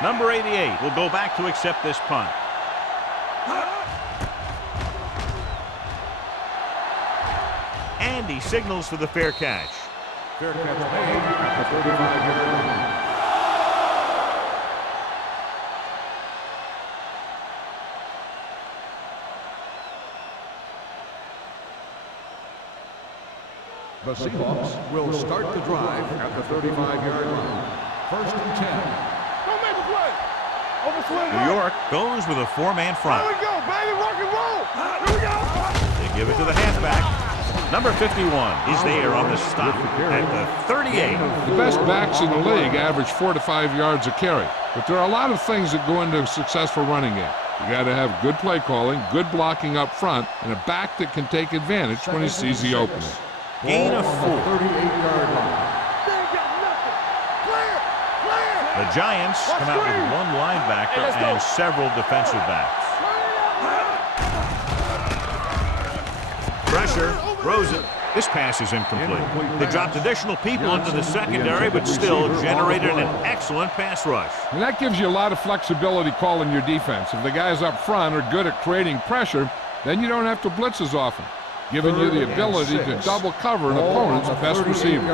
Number 88 will go back to accept this punt. And he signals for the fair catch. Fair catch made at the 35-yard line. The Seahawks will start the drive at the 35-yard line. 1st and 10. Don't make a play. Over swing. New York goes with a four-man front. Here we go, baby. Rock and roll. Here we go. They give it to the halfback. Number 51 is there on the stop at the 38. The best backs in the league average 4 to 5 yards a carry. But there are a lot of things that go into a successful running game. You got to have good play calling, good blocking up front, and a back that can take advantage when he sees the opening. Gain of 4. 38-yard line. They ain't got nothing. Clear. Clear. The Giants come out with one linebacker and several defensive backs. Pressure, throws it. This pass is incomplete. They dropped additional people into the secondary, but still generated an excellent pass rush. And that gives you a lot of flexibility calling your defense. If the guys up front are good at creating pressure, then you don't have to blitz as often, giving you the ability to double cover an opponent's best receiver.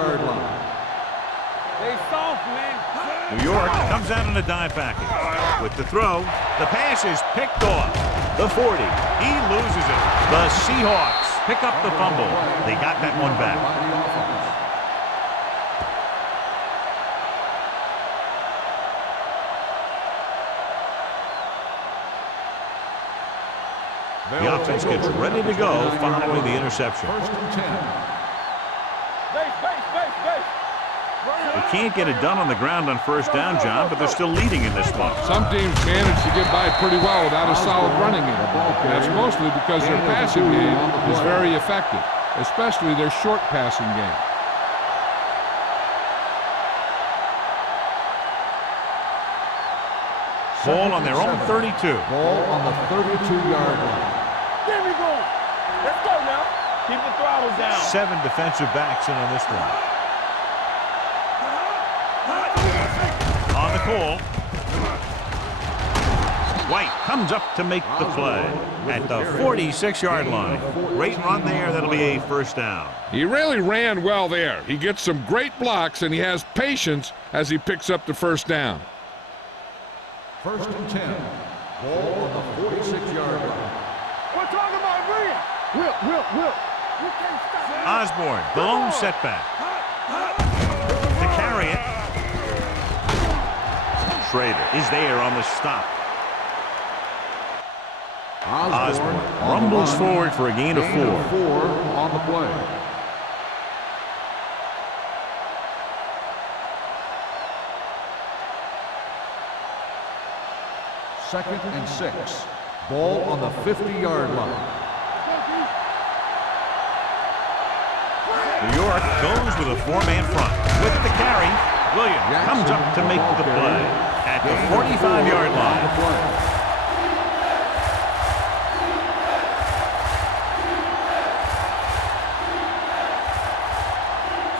They soft, man. New York comes out in a dime package. With the throw, the pass is picked off. The 40, he loses it. The Seahawks pick up the fumble. They got that one back. The offense gets ready to go following the interception. 1st and 10. Base, base, base, base. They can't get it done on the ground on first down, John, but they're still leading in this one. Some teams manage to get by pretty well without a solid running game. That's mostly because their passing game is very effective, especially their short passing game. Ball on their own 32. Ball on the 32-yard line. There we go. Let's go now. Keep the throttle down. 7 defensive backs in on this one. On the call. White comes up to make the play at the 46-yard line. Great run there. That'll be a first down. He really ran well there. He gets some great blocks, and he has patience as he picks up the first down. 1st and 10. Ball on the 46-yard line. We're talking about Green. Whip. You can't stop it. Osborne, the lone setback. To carry it. Schrader is there on the stop. Osborne rumbles forward for a gain of 4. 4 on the play. Second and 6. Ball on the 50-yard line. New York goes with a 4-man front. With the carry, Williams comes up to make the play at the 45-yard line.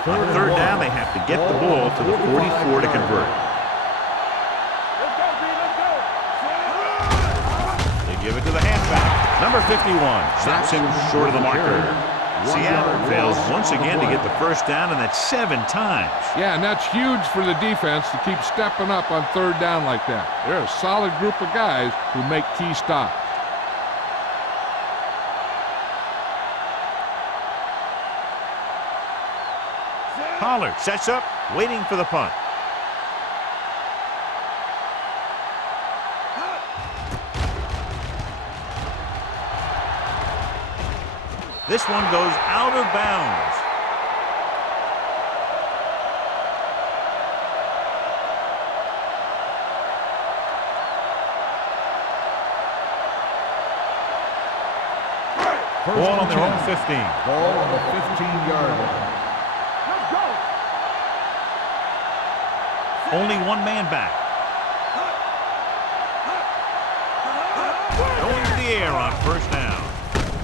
On third down, they have to get the ball to the 44 to convert. Let's go, B. Let's go. They give it to the halfback. Number 51 stops him short of the marker. Seattle fails once again to get the first down, and that's 7 times. Yeah, and that's huge for the defense to keep stepping up on third down like that. They're a solid group of guys who make key stops. Pollard sets up, waiting for the punt. This one goes out of bounds. Ball on their own 15. Ball on the 15-yard line. Let's go. Only one man back. Going to the air on first down.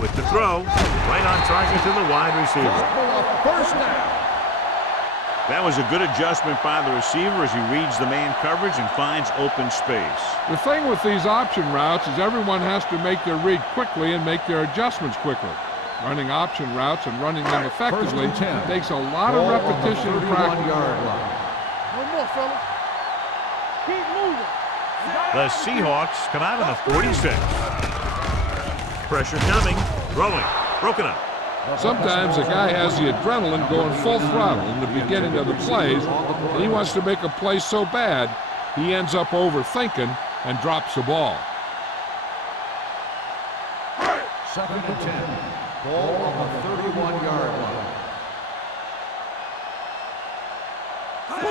With the throw, right on target to the wide receiver. First down. That was a good adjustment by the receiver as he reads the man coverage and finds open space. The thing with these option routes is everyone has to make their read quickly and make their adjustments quickly. Running option routes and running them effectively takes a lot of repetition and practice. No more, fellas. Keep moving. The Seahawks come out in the 46. Pressure coming, throwing, broken up. Sometimes a guy has the adrenaline going full throttle in the beginning of the plays, and he wants to make a play so bad, he ends up overthinking and drops the ball. 2nd and 10. Ball on the 31-yard line.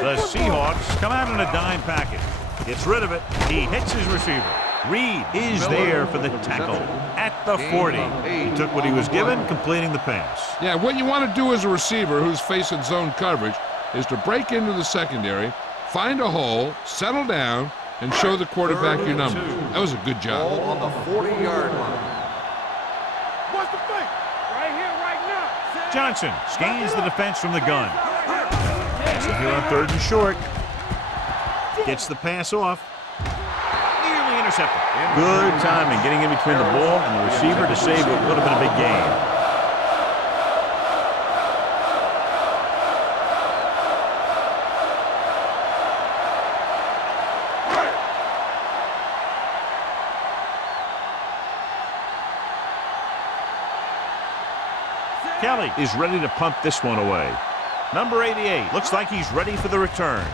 The Seahawks come out in a dime package. Gets rid of it. He hits his receiver. Reed is there for the tackle at the 40. He took what he was given, completing the pass. Yeah, what you want to do as a receiver who's facing zone coverage is to break into the secondary, find a hole, settle down, and show the quarterback your numbers. That was a good job. Ball on the 40-yard line. What's the fake? Right here, right now. Johnson scans the defense from the gun. Pass it here on 3rd and short. Gets the pass off. Nearly intercepted. Good timing getting in between the ball and the receiver to save what would have been a big gain. Kelly is ready to pump this one away. Number 88 looks like he's ready for the return.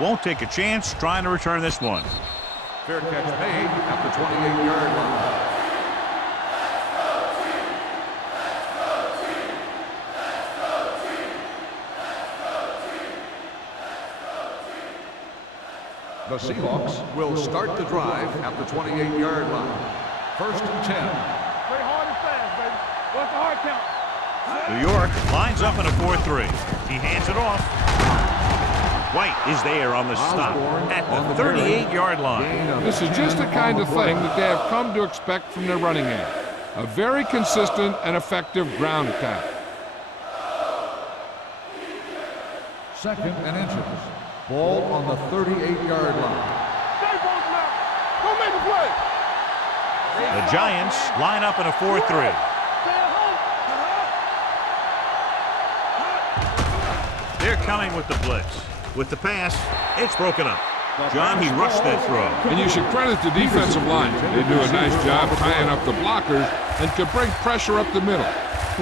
Won't take a chance trying to return this one. Fair catch made at the 28-yard line. The Seahawks will start the drive at the 28-yard line. 1st and 10. Play hard and fast, baby. What's the hard count? New York lines up in a 4-3. He hands it off. White is there on the stop at the 38-yard line. This is just the kind of thing that they have come to expect from their running game. A very consistent and effective ground attack. 2nd and inches. Ball on the 38-yard line. Stay both now. Go make a play. The Giants line up in a 4-3. Stay at home. They're coming with the blitz. With the pass, it's broken up. John, he rushed that throw. And you should credit the defensive line. They do a nice job tying up the blockers and can bring pressure up the middle.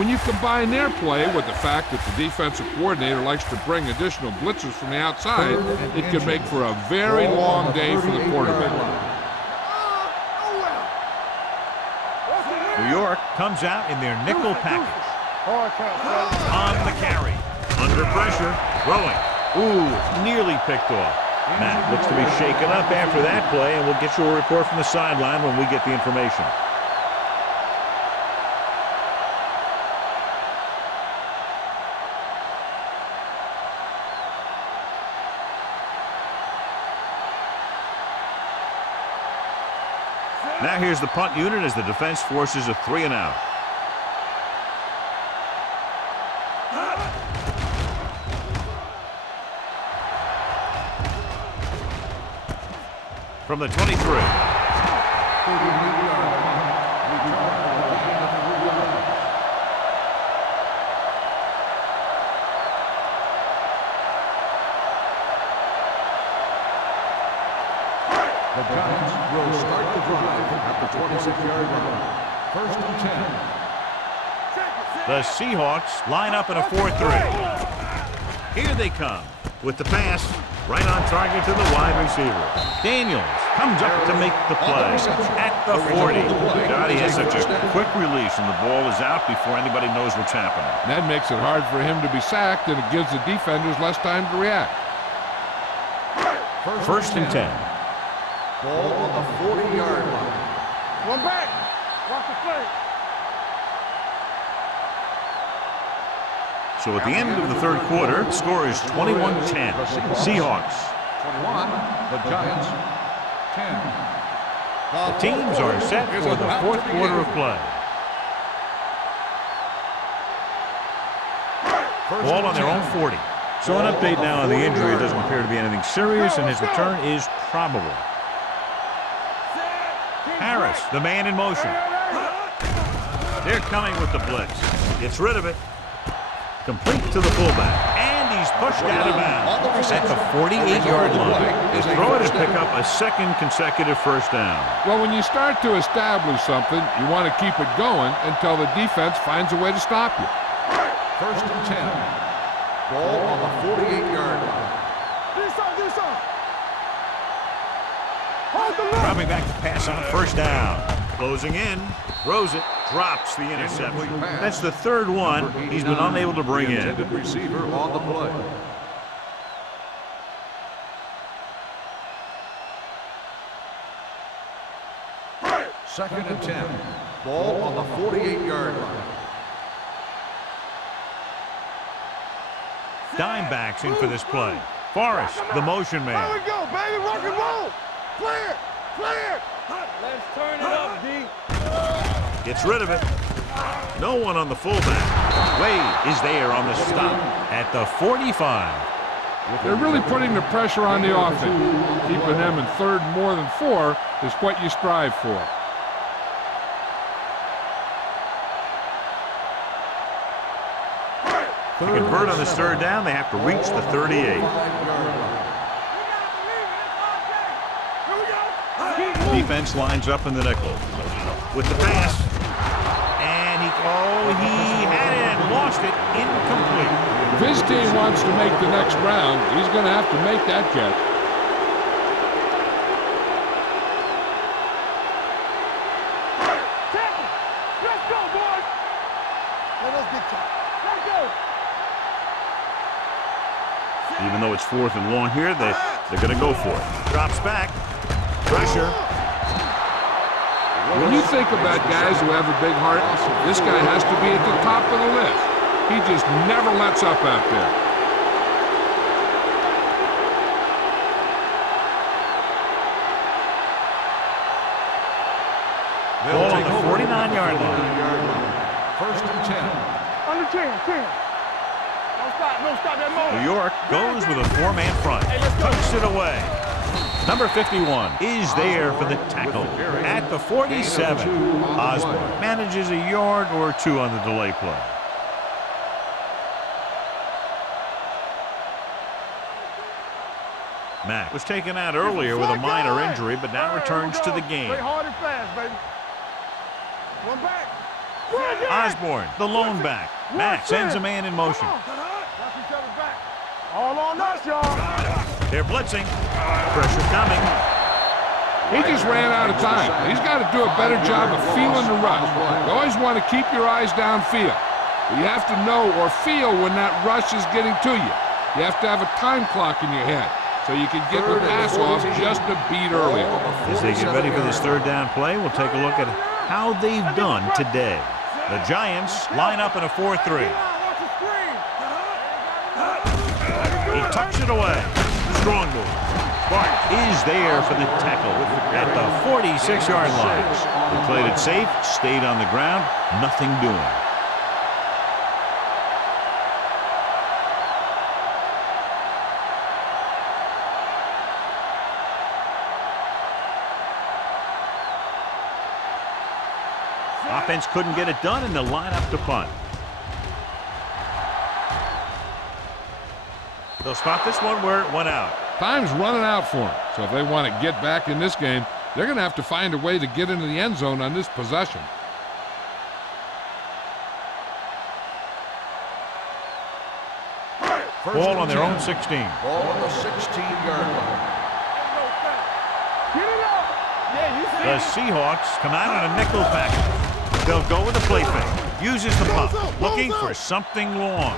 When you combine their play with the fact that the defensive coordinator likes to bring additional blitzers from the outside, it can make for a very long day for the quarterback. New York comes out in their nickel package. Hard count, fellas. On the carry. Under pressure. Throwing. Ooh, nearly picked off. Matt looks to be shaken up after that play, and we'll get you a report from the sideline when we get the information. Now here's the punt unit as the defense forces a 3-and-out. From the 23. The Giants will start the drive at the 26-yard line. 1st and 10. The Seahawks line up in a 4-3. Here they come with the pass right on target to the wide receiver. Daniels comes up to make the play at the 40. God, he has such a quick release and the ball is out before anybody knows what's happening. That makes it hard for him to be sacked, and it gives the defenders less time to react. 1st and 10. Ball on the 40-yard line. One back. Watch the play. So at the end of the 3rd quarter, the score is 21-10. Seahawks. 21. The Giants. 10. The teams are set for the 4th quarter of play. Ball on their own 40. So an update now on the injury. It doesn't appear to be anything serious, and his return is probable. Harris, the man in motion. They're coming with the blitz. Gets rid of it. Complete to the fullback. And he's Pushed out of bounds at the 48-yard line. They throw it and pick up a second consecutive first down. Well, when you start to establish something, you want to keep it going until the defense finds a way to stop you. First and 10. Ball on the 48-yard line. Do something. Hold the look. Dropping back to pass on first down. Closing in, throws it, drops the interception. That's the third one he's been unable to bring in. Intended receiver on the play. Second and 10. Ball on the 48-yard line. Dime backs in for this play. Forrest, the motion There man. we go, baby. Rock and roll. Clear. Let's turn it up, D. Gets rid of it. No one on the fullback. Wade is there on the stop at the 45. They're really putting the pressure on the offense. Keeping them in third and more than 4 is what you strive for. To convert on this third down, they have to reach the 38. Defense lines up in the nickel. With the pass. And he had it and lost it. Incomplete. If his team wants to make the next round, he's going to have to make that catch. Let's go, boys. Let us get top. Let's go. Even though it's 4th and long here, they're going to go for it. Drops back. Pressure. When you think about guys who have a big heart, this guy has to be at the top of the list. He just never lets up out there. Ball on the 49-yard line. First and 10. Under 10. Don't stop that moment. New York goes with a 4-man front. Tucks it away. Number 51 is there for the tackle at the 47. Osborne manages a yard or 2 on the delay play. Mack was taken out earlier with a minor injury, but now returns to the game. Play hard and fast, baby. One back. Osborne, the lone back. Mack sends a man in motion. Watch each other's back. All on us, y'all. They're blitzing. Pressure coming. He just ran out of time. He's got to do a better job of feeling the rush. You always want to keep your eyes downfield. But you have to know or feel when that rush is getting to you. You have to have a time clock in your head so you can get the pass off just a beat earlier. As they get ready for this third down play, we'll take a look at how they've done today. The Giants line up in a 4-3. He tucks it away. Strong move. Bart is there for the tackle at the 46-yard line. They played it safe, stayed on the ground, nothing doing. Offense couldn't get it done, and they'll line up to punt. They'll spot this one where it went out. Time's running out for them. So if they want to get back in this game, they're going to have to find a way to get into the end zone on this possession. Ball on their own 16. Ball on the 16-yard line. Get it up. Yeah, you see The it. Seahawks come out on a nickel package. They'll go with a play fake. Uses the pump, looking for something long.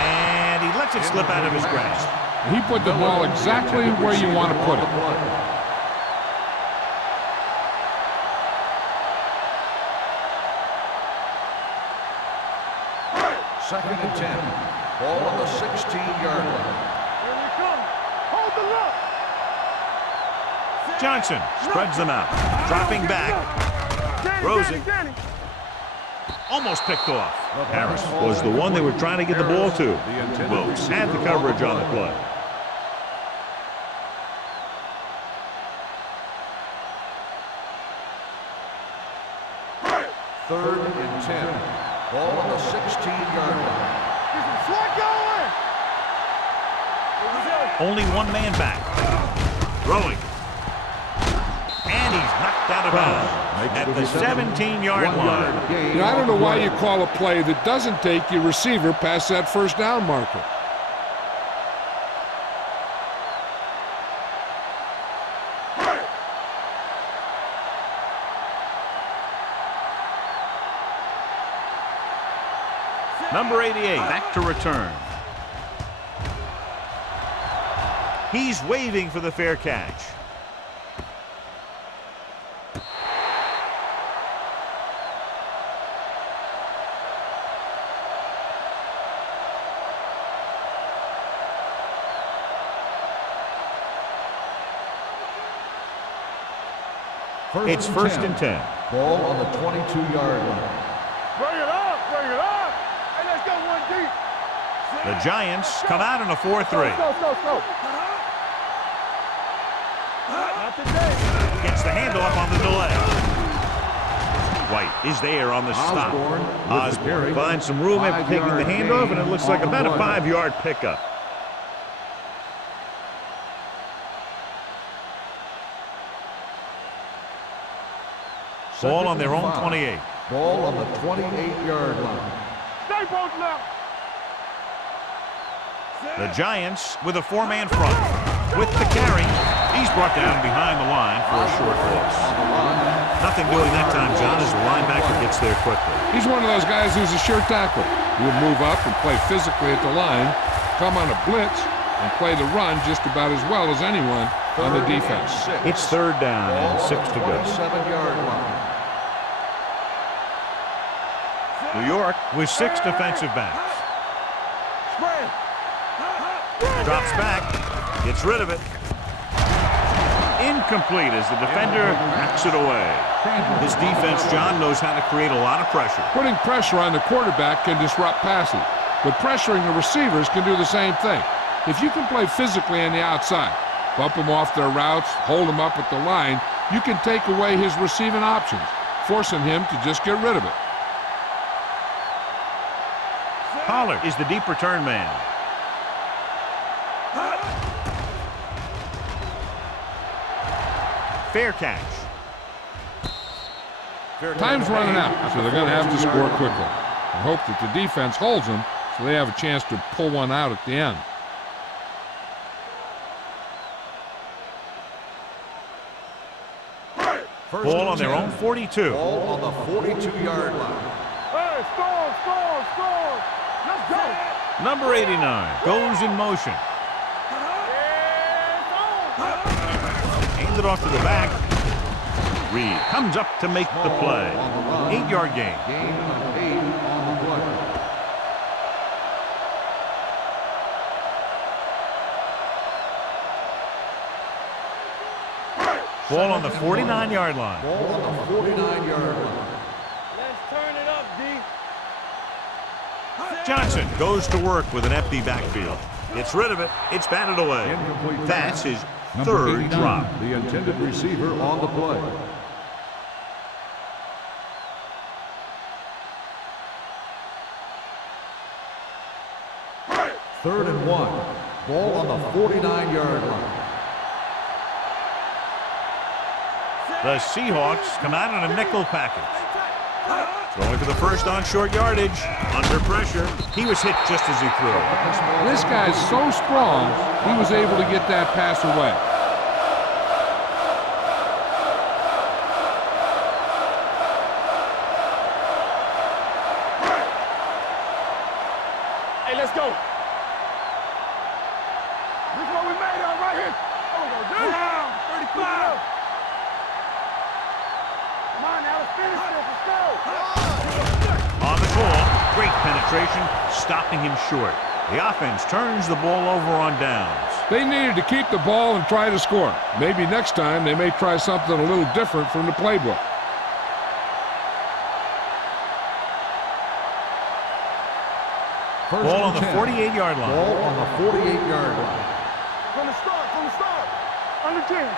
And he lets it slip out of his grasp. He put the ball exactly where you want to put it. Second and 10. Ball on the 16-yard line. Here we come. Hold the look. Johnson spreads them out. Dropping back. Throws it. Almost picked off. Harris was the one they were trying to get the ball to. Wilkes had the coverage on the play. Third and 10. Ball on the 16-yard line. Sweat going. Only one man back. Throwing. And he's knocked out of bounds at the 17-yard line. You know, I don't know why you call a play that doesn't take your receiver past that first down marker. Number 88 back to return. He's waving for the fair catch. It's first and 10. Ball on the 22-yard line. Bring it up, bring it up. Hey, let's go one deep. The Giants come out in a 4-3. Go. Not today. Gets the handoff on the delay. White is there on the stop. Osborne finds some room after taking the handoff, and it looks like about a 5-yard pickup. Ball on their own 28. Ball on the 28-yard line. Stay both left. The Giants with a 4-man front. With the carry, he's brought down behind the line for a short loss. Nothing doing that time, John, as the linebacker gets there quickly. He's one of those guys who's a sure tackle. He'll move up and play physically at the line, come on a blitz, and play the run just about as well as anyone on the defense. It's third down and 6 to go. 7-yard line. New York with 6 defensive backs. Drops back, gets rid of it. Incomplete as the defender knocks it away. This defense, John, knows how to create a lot of pressure. Putting pressure on the quarterback can disrupt passing, but pressuring the receivers can do the same thing. If you can play physically on the outside, bump them off their routes, hold them up at the line, you can take away his receiving options, forcing him to just get rid of it. Pollard is the deep return man. Fair catch. Time's running out, so they're going to have to score quickly and hope that the defense holds them so they have a chance to pull one out at the end. Ball on their own 42. Ball on the 42-yard line. Hey, score. Let's go. Number 89 goes in motion. Hands it off to the back. Reed comes up to make the play. 8-yard gain. Gain of 8 on the play. Ball on the 49-yard line. Ball on the 49-yard line. Let's turn it up, D. Johnson goes to work with an empty backfield. Gets rid of it. It's batted away. Incomplete. That's his Number third 89, drop. the intended receiver on the play. Third and 1. Ball on the 49-yard line. The Seahawks come out in a nickel package. Throwing for the first on short yardage. Under pressure. He was hit just as he threw. This guy's so strong, he was able to get that pass away. Hey, let's go. This is what we made of right here. Oh, we go down. 35. Come on now, let's finish this. Let's go. On the call, great penetration, stopping him short. The offense turns the ball over on downs. They needed to keep the ball and try to score. Maybe next time they may try something a little different from the playbook. Ball on the 48-yard line. Ball on the 48-yard line. From the start. Under 10.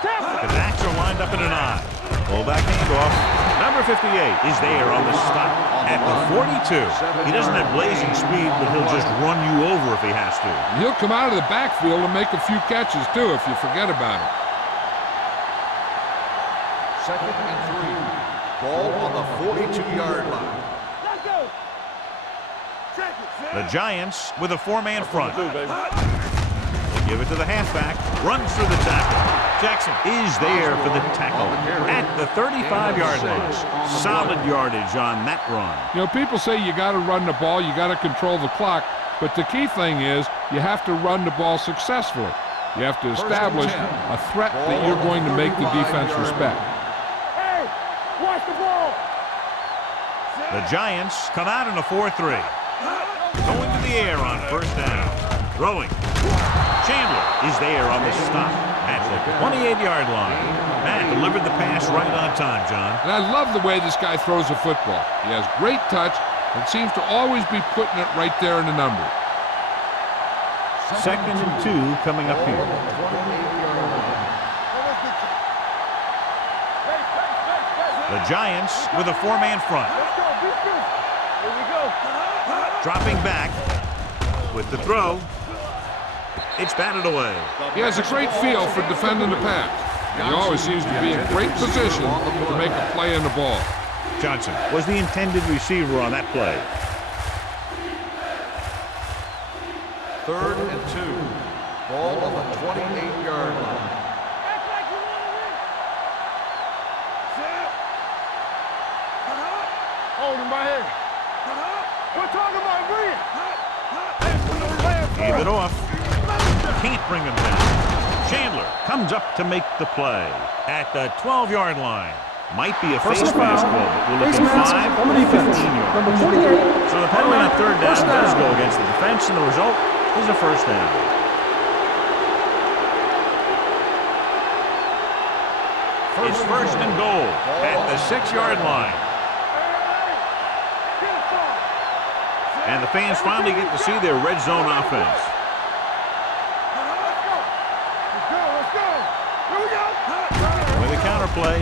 The backs are lined up in an I. Fullback handoff. Number 58 is there on the stop at the 42. He doesn't have blazing speed, but he'll just run you over if he has to. He'll come out of the backfield and make a few catches, too, if you forget about it. 2nd and 3. Ball on the 42-yard line. Let's go. Check it. The Giants with a four-man front. They give it to the halfback. Runs through the tackle. Jackson is there for the tackle at the 35-yard line. Solid yardage on that run. You know, people say you got to run the ball, you got to control the clock, but the key thing is you have to run the ball successfully. You have to establish a threat that you're going to make the defense respect. Hey, watch the ball. The Giants come out in a 4-3. Going to the air on first down. Throwing. Chandler is there on the stop at the 28-yard line. Matt delivered the pass right on time, John. And I love the way this guy throws a football. He has great touch and seems to always be putting it right there in the number. 2nd and 2 coming up here. The Giants with a four-man front. Let's go, here we go. Dropping back with the throw. It's batted away. He has a great feel for defending the pass. He always seems to be in great position to make a play in the ball. Johnson was the intended receiver on that play. 3rd and 2. Ball on the 28-yard line. Act like you want to win. Set. Hold him right here. We're talking about bringing. Gave it off. Can't bring him down. Chandler comes up to make the play at the 12-yard line. Might be a face mask ball, but we're looking 5 or 15 yards. Number 48. So the penalty on third down does go against the defense, and the result is a first down. It's 1st and goal at the 6-yard line. And the fans finally get to see their red zone offense. With a counterplay,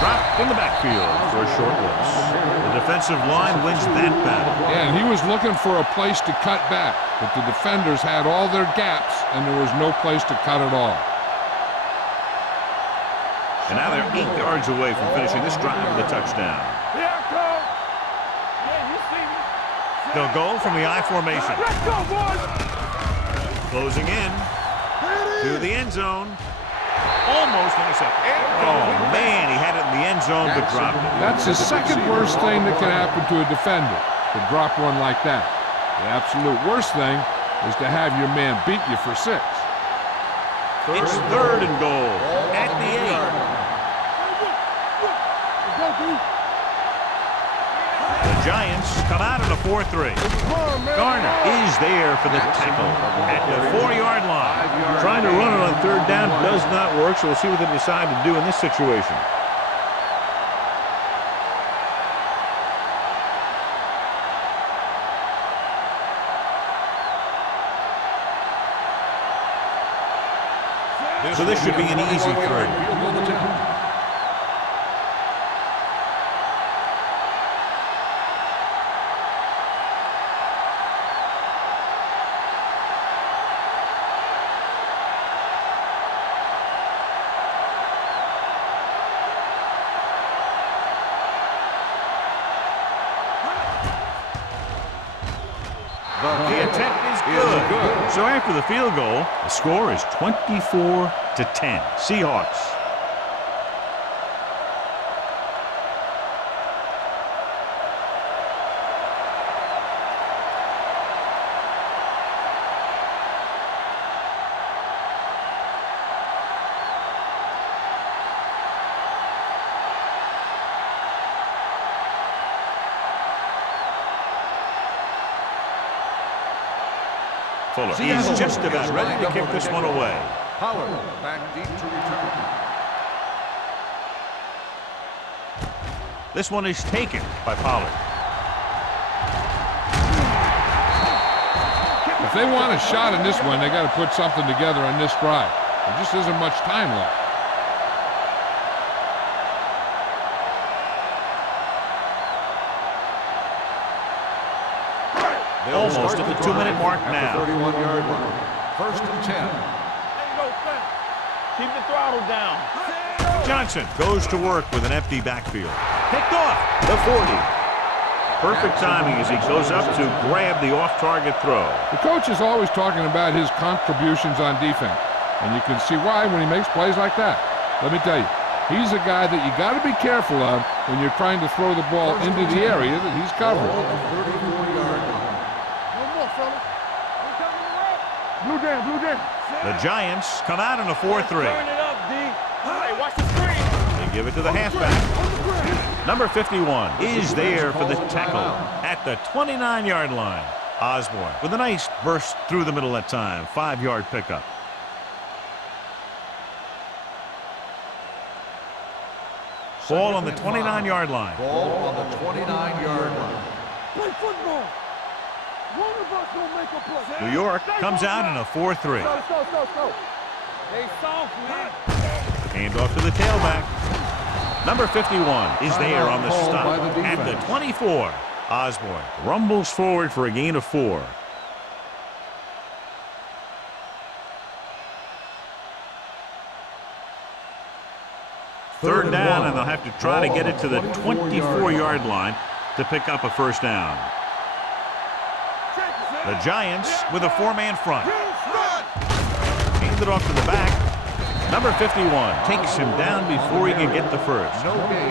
dropped in the backfield for a short loss. The defensive line wins that battle. Yeah, and he was looking for a place to cut back, but the defenders had all their gaps, and there was no place to cut at all. And now they're 8 yards away from finishing this drive with a touchdown. Here I come. Yeah, you see me. They'll go from the I formation. Let's go, boys. Closing in to the end zone. Almost intercepted. Oh, man, he had it in the end zone, but dropped it. That's the second worst thing that can happen to a defender, to drop one like that. The absolute worst thing is to have your man beat you for 6. It's 3rd and goal at the 8. The Giants come out in a 4-3. Garner is there for the tackle at the 4-yard line. Trying to run it on third down does not work, so we'll see what they decide to do in this situation. So this should be an easy third. The attempt is good. So after the field goal, the score is 24-10. Seahawks. Fuller. He's just about ready to kick this one away. Pollard back deep to return. This one is taken by Pollard. If they want a shot in this one, they got to put something together on this drive. There just isn't much time left. They'll Almost start at the the 2-minute mark drive now. at the 31-yard line. First and 10. There you go, son. Keep the throttle down. Johnson goes to work with an empty backfield. Picked off the 40. Perfect timing as he goes up to grab the off-target throw. The coach is always talking about his contributions on defense, and you can see why when he makes plays like that. Let me tell you, he's a guy that you got to be careful of when you're trying to throw the ball into the area that he's covering. 34-yard line. No more, fellas. Blue down, blue down. The Giants come out in a 4-3. Turn it up, D. Hey, watch the screen. They give it to the halfback. Number 51 is there for the tackle at the 29-yard line. Osborne with a nice burst through the middle that time. 5-yard pickup. Ball on the 29-yard line. Ball on the 29-yard line. Play football. One of us will make a play. New York comes out in a 4-3. Go. They soft, man. Hand off to the tailback. Number 51 is there on the stop at the 24. Osborne rumbles forward for a gain of 4. Third down, and they'll have to try to get it to the 24-yard line to pick up a first down. The Giants with a 4-man front. Hand it off to the back. Number 51 takes him down before he can get the first.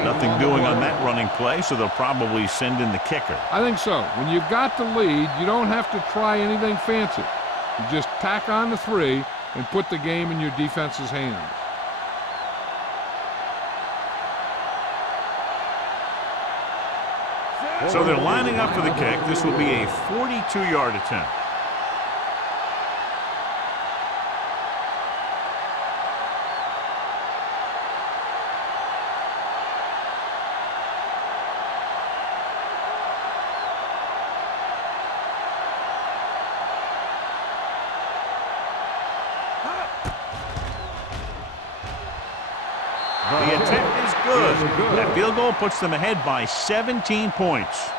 Nothing doing on that running play, so they'll probably send in the kicker. I think so. When you've got the lead, you don't have to try anything fancy. You just tack on the 3 and put the game in your defense's hands. So they're lining up for the kick. This will be a 42-yard attempt. The attempt is good. That field goal puts them ahead by 17 points.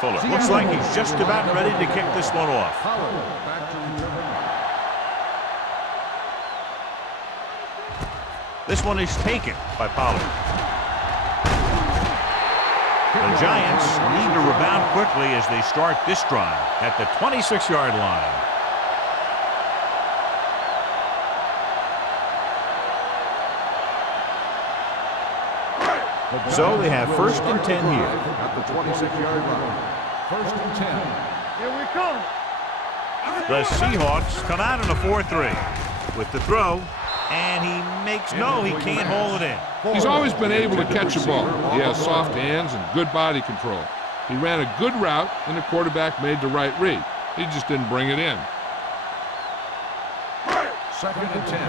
Fuller looks like he's just about ready to kick this one off. This one is taken by Pollard. The Giants need to rebound quickly as they start this drive at the 26-yard line. So they have first and 10 here. At the 26-yard line. First and 10. Here we come. The Seahawks come out in a 4-3 with the throw, and he makes he can't hold it in. He's always been able to catch a ball. He has soft hands and good body control. He ran a good route, and the quarterback made the right read. He just didn't bring it in. Second and 10.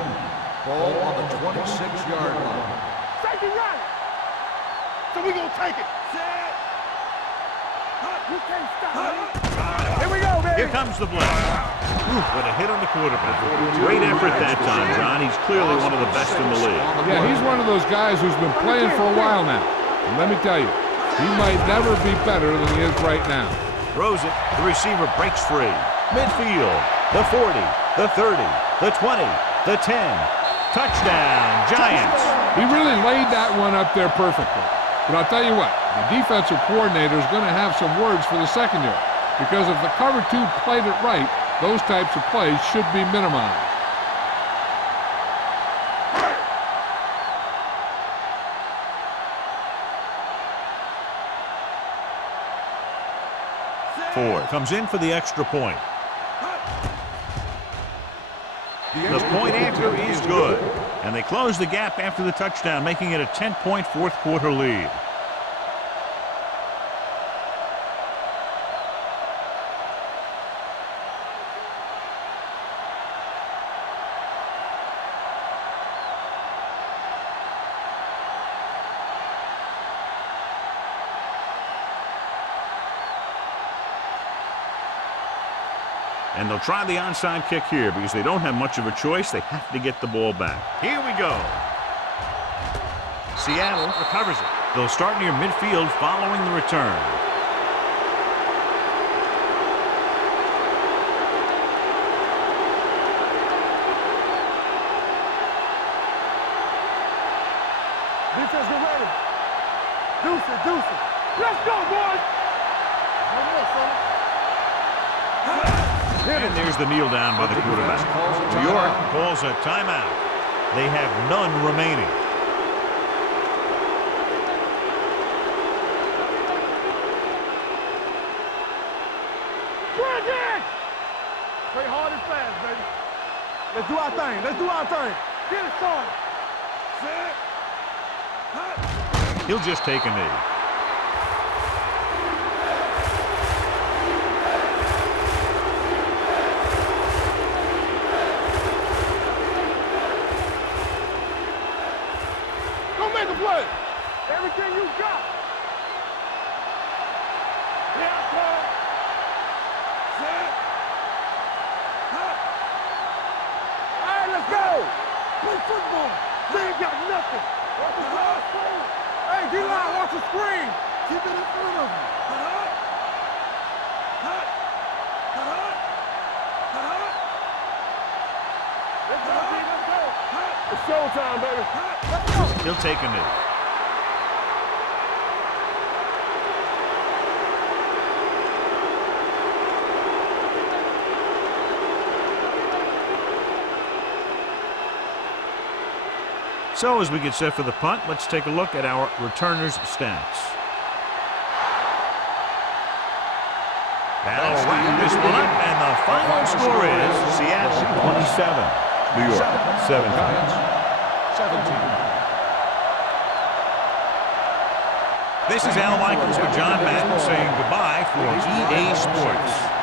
Ball on the 26-yard line. Safety right. So we're going to take it. You can't stop me. Here we go, baby. Here comes the blitz. What a hit on the quarterback. Great effort that time, John. He's clearly one of the best in the league. Yeah, he's one of those guys who's been playing for a while now. And let me tell you, he might never be better than he is right now. Throws it. The receiver breaks free. Midfield. The 40. The 30. The 20. The 10. Touchdown, Giants. He really laid that one up there perfectly. But I'll tell you what, the defensive coordinator is going to have some words for the secondary, because if the cover 2 played it right, those types of plays should be minimized. Ford comes in for the extra point. The point after is good. And they close the gap after the touchdown, making it a 10-point fourth-quarter lead. And they'll try the onside kick here because they don't have much of a choice. They have to get the ball back. Here we go. Seattle recovers it. They'll start near midfield following the return. Defense, get ready. Deuce it, deuce it. Let's go, boys. One more, son. And there's the kneel down by the quarterback. New York calls a timeout. They have none remaining. Bring it! Play hard and fast, baby. Let's do our thing. Let's do our thing. Get it started. He'll just take a knee. Go make a play. Everything you got. Yeah, come. Set. All right, let's go. Play football. They ain't got nothing. Hey, D-line, watch the screen. Keep it in front of you. Let's go, D, let's go. It's showtime, baby. Let's go. He'll take a knee. So as we get set for the punt, let's take a look at our returners' stats. That's this one up, and the final score is Seattle 27, New York 17. 17. This is Al Michaels with John Madden saying goodbye for EA Sports.